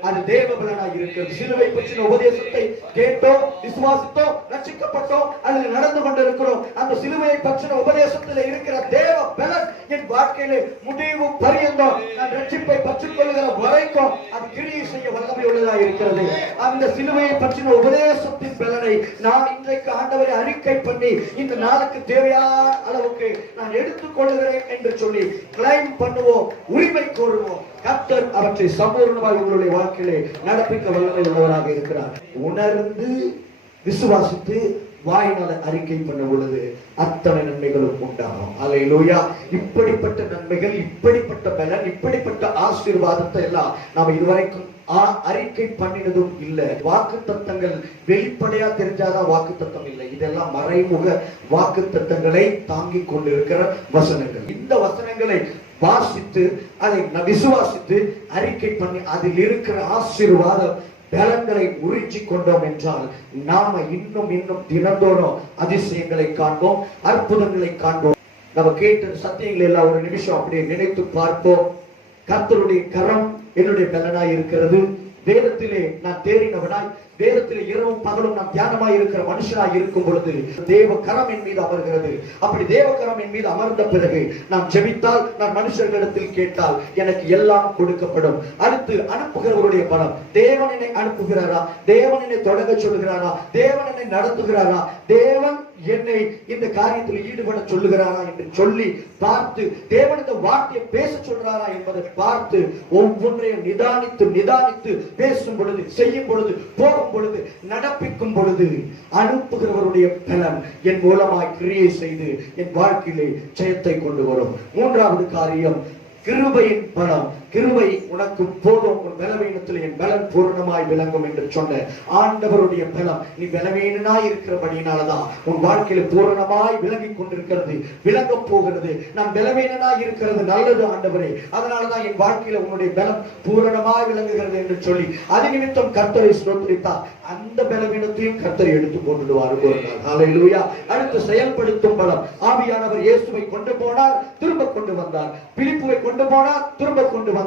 அது தேவபலனாய் இருக்கிறது. சிலுவை பற்றின உபதேசத்தை கேட்டோம், விசுவாசித்தோம், ரட்சிக்கப்பட்டோம், அதில் நடந்து கொண்டிருக்கிறோம். அந்த சிலுவையை பற்றின உபதேசத்தில் இருக்கிற தேவ பலன் என் வாழ்க்கையிலே முடிவு பரியந்தம் நான் ரட்சிப்பை பற்றிக் கொள்ளுகிற வரைக்கும் அது கிரியை செய்ய வல்லமை உள்ளதா இருக்கிறது. அந்த சிலுவையை பற்றின உபதேசத்தின் பலனை நான் இன்றைக்கு ஆண்டவரை அறிக்கை பண்ணி இந்த நாளுக்கு தேவையான அளவுக்கு நான் எடுத்துக் கொள்ளுகிறேன் என்று சொல்லி கிளைம் பண்ணுவோம், உரிமை கோருவோம். கர்த்தர் அவற்றை சம்பூர்ணமாக உங்களுடைய வாழ்க்கையிலே நடப்பிக்க வல்லமை உள்ளவராக இருக்கிறார். உணர்ந்து விசுவாசித்து வாயினால அறிக்கை பண்ண பொழுது அத்தனை நன்மைகளும் உண்டாகும். அல்லேலூயா. இப்படிப்பட்ட நன்மைகள், இப்படிப்பட்ட பலன், இப்படிப்பட்ட ஆசீர்வாதத்தை எல்லாம் நாம இதுவரைக்கும் அறிக்கை பண்ணினதும் இல்லை. வாக்கு தத்தங்கள் வெளிப்படையா தெரிஞ்சாதான் வாக்கு தத்தம் இல்லை. இதெல்லாம் மறைமுக வாக்கு தத்தங்களை தாங்கிக் கொண்டிருக்கிற வசனங்கள். இந்த வசனங்களை வாசித்து அதை விசுவாசித்து அறிக்கை பண்ணி அதில் இருக்கிற ஆசீர்வாத பலன்களை உறிஞ்சி கொண்டோம் என்றால் நாம இன்னும் தினந்தோறும் அதிசயங்களை காண்போம், அற்புதங்களை காண்போம். நம்ம கேட்ட சத்தியங்களை எல்லாம் ஒரு நிமிஷம் அப்படியே நினைத்து பார்ப்போம். கர்த்தருடைய கரம் என்னுடைய பலனாய் இருக்கிறது. வேதத்திலே நான் தேறினவனாய், வேதத்திலே இரவும் பகலும் நான் தியானமாய் இருக்கிற மனுஷனாய் இருக்கும் பொழுது தேவ கரம் என் மீது அமர்கிறது. அப்படி தேவ கரம் என் மீது அமர்ந்த பிறகு நான் ஜெபித்தால், நான் மனுஷர்களிடத்தில் கேட்டால் எனக்கு எல்லாம் கொடுக்கப்படும். அடுத்து அனுப்புகிறவருடைய பலம். தேவன் என்னை அனுப்புகிறாரா? தேவன் என்னை தொடங்க சொல்லுகிறாரா? தேவன் என்னை நடத்துகிறாரா? தேவன் என்னை இந்த காரியத்தில் ஈடுபட சொல்லுகிறாரா என்று சொல்லி பார்த்து, தேவன் இந்த வார்த்தையை பேச சொல்றாரா என்பதை பார்த்து ஒவ்வொன்றையும் நிதானித்து பேசும் பொழுது, செய்யும் பொழுது, போகும் பொழுது, நடப்பிக்கும் பொழுது அனுப்புகிறவருடைய பலன் என் மூலமாய் கிரியை செய்து என் வாழ்க்கையிலே ஜெயத்தை கொண்டு வரும். மூன்றாவது காரியம் கிருபையின் பலம். கிருபை உனக்கு போதும், உன் பலவீனத்தில் என் பலன் பூர்ணமாய் விளங்கும் என்று சொன்ன ஆண்டவருடைய பலம். நீ பலவீனனாய் இருக்கிறபடியினாலதான் உன் வாழ்க்கையில பூரணமாய் விளங்கி கொண்டிருக்கிறது, விளங்க போகிறது. நான் பலவீனனாய் இருக்கிறது நல்லது ஆண்டவரே, அதனாலதான் என் வாழ்க்கையில உன்னுடைய பலம் பூரணமாய் விளங்குகிறது என்று சொல்லி அது நிமித்தம் கர்த்தரை ஸ்தோத்திரித்தார். அந்த பலவீனத்தையும் கர்த்தரை எடுத்து கொண்டுடுவார். ஹல்லேலூயா. அடுத்து செயல்படுத்தும் பலம். ஆவியானவர் இயேசுவை கொண்டு போனார், திரும்ப கொண்டு வந்தார். பிலிப்புவை கொண்டு போனார், திரும்ப கொண்டு வந்தார்.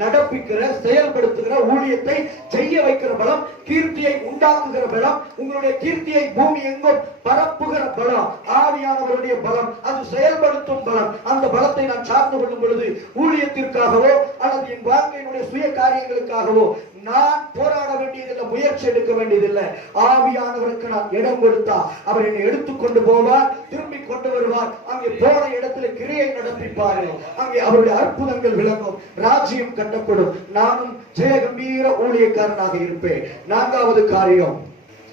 நடப்பிக்கிற, செயல்படுத்துகிற, ஊழியத்தை செய்ய வைக்கிற பலம், கீர்த்தியை உண்டாக்குகிற பலம், உங்களுடைய கீர்த்தியை பூமி எங்கும் பரப்புகிற பலம் ஆவியானவருடைய பலம். அது செயல்படுத்தும் பலம். அந்த பலத்தை நான் சார்ந்து கொள்ளும் பொழுது ஊழியத்திற்காகவோ அல்லது என் வாழ்க்கையினுடைய சுய காரியங்களுக்காகவோ நான் போராட வேண்டியதில்லை, முயற்சி எடுக்க வேண்டியதில்லை. ஆவியானவருக்கு நான் இடம் கொடுத்தா அவர் என்னை எடுத்துக்கொண்டு போவார், திரும்பி கொண்டு வருவார். அங்கே போன இடத்துல கிரியை நடப்பிப்பார்கள். அங்கே அவருடைய அற்புதங்கள் விளங்கும், ராஜ்யம் கட்டப்படும். நானும் ஜெய கம்பீர ஊழியக்காரனாக இருப்பேன். நான்காவது காரியம்,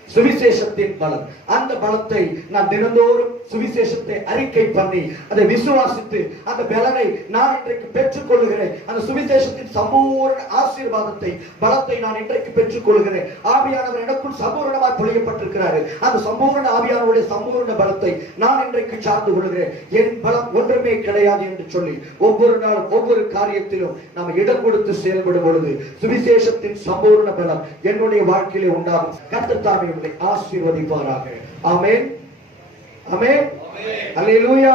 சுவிசேஷத்தின் பலம். அந்த பலத்தை நான் தினந்தோறும் சுவிசேஷத்தை அறிக்கை பண்ணி அதை விசுவாசித்து அந்த பலனை நான் இன்றைக்கு பெற்றுக் கொள்கிறேன். அந்த சுவிசேஷத்தின் சம்பூர்ண ஆசீர்வாதத்தை, பலத்தை நான் இன்றைக்கு பெற்றுக் கொள்கிறேன். ஆவியானவர் எனக்குள் சம்பூர்ணமாய் பொழியப்பட்டிருக்கிறாரு. அந்த சம்பூர்ண ஆவியானவருடைய சம்பூர்ண பலத்தை நான் இன்றைக்கு சார்ந்து கொள்கிறேன். என் பலம் ஒன்றுமே கிடையாது என்று சொல்லி ஒவ்வொரு நாளும் ஒவ்வொரு காரியத்திலும் நாம் இடம் கொடுத்து செயல்படும் பொழுது சுவிசேஷத்தின் சம்பூர்ண பலம் என்னுடைய வாழ்க்கையிலே உண்டாகும். கர்த்தர் தாமே உங்களை ஆசீர்வதிப்பாராக. ஆமென். ஆமென். அல்லேலூயா.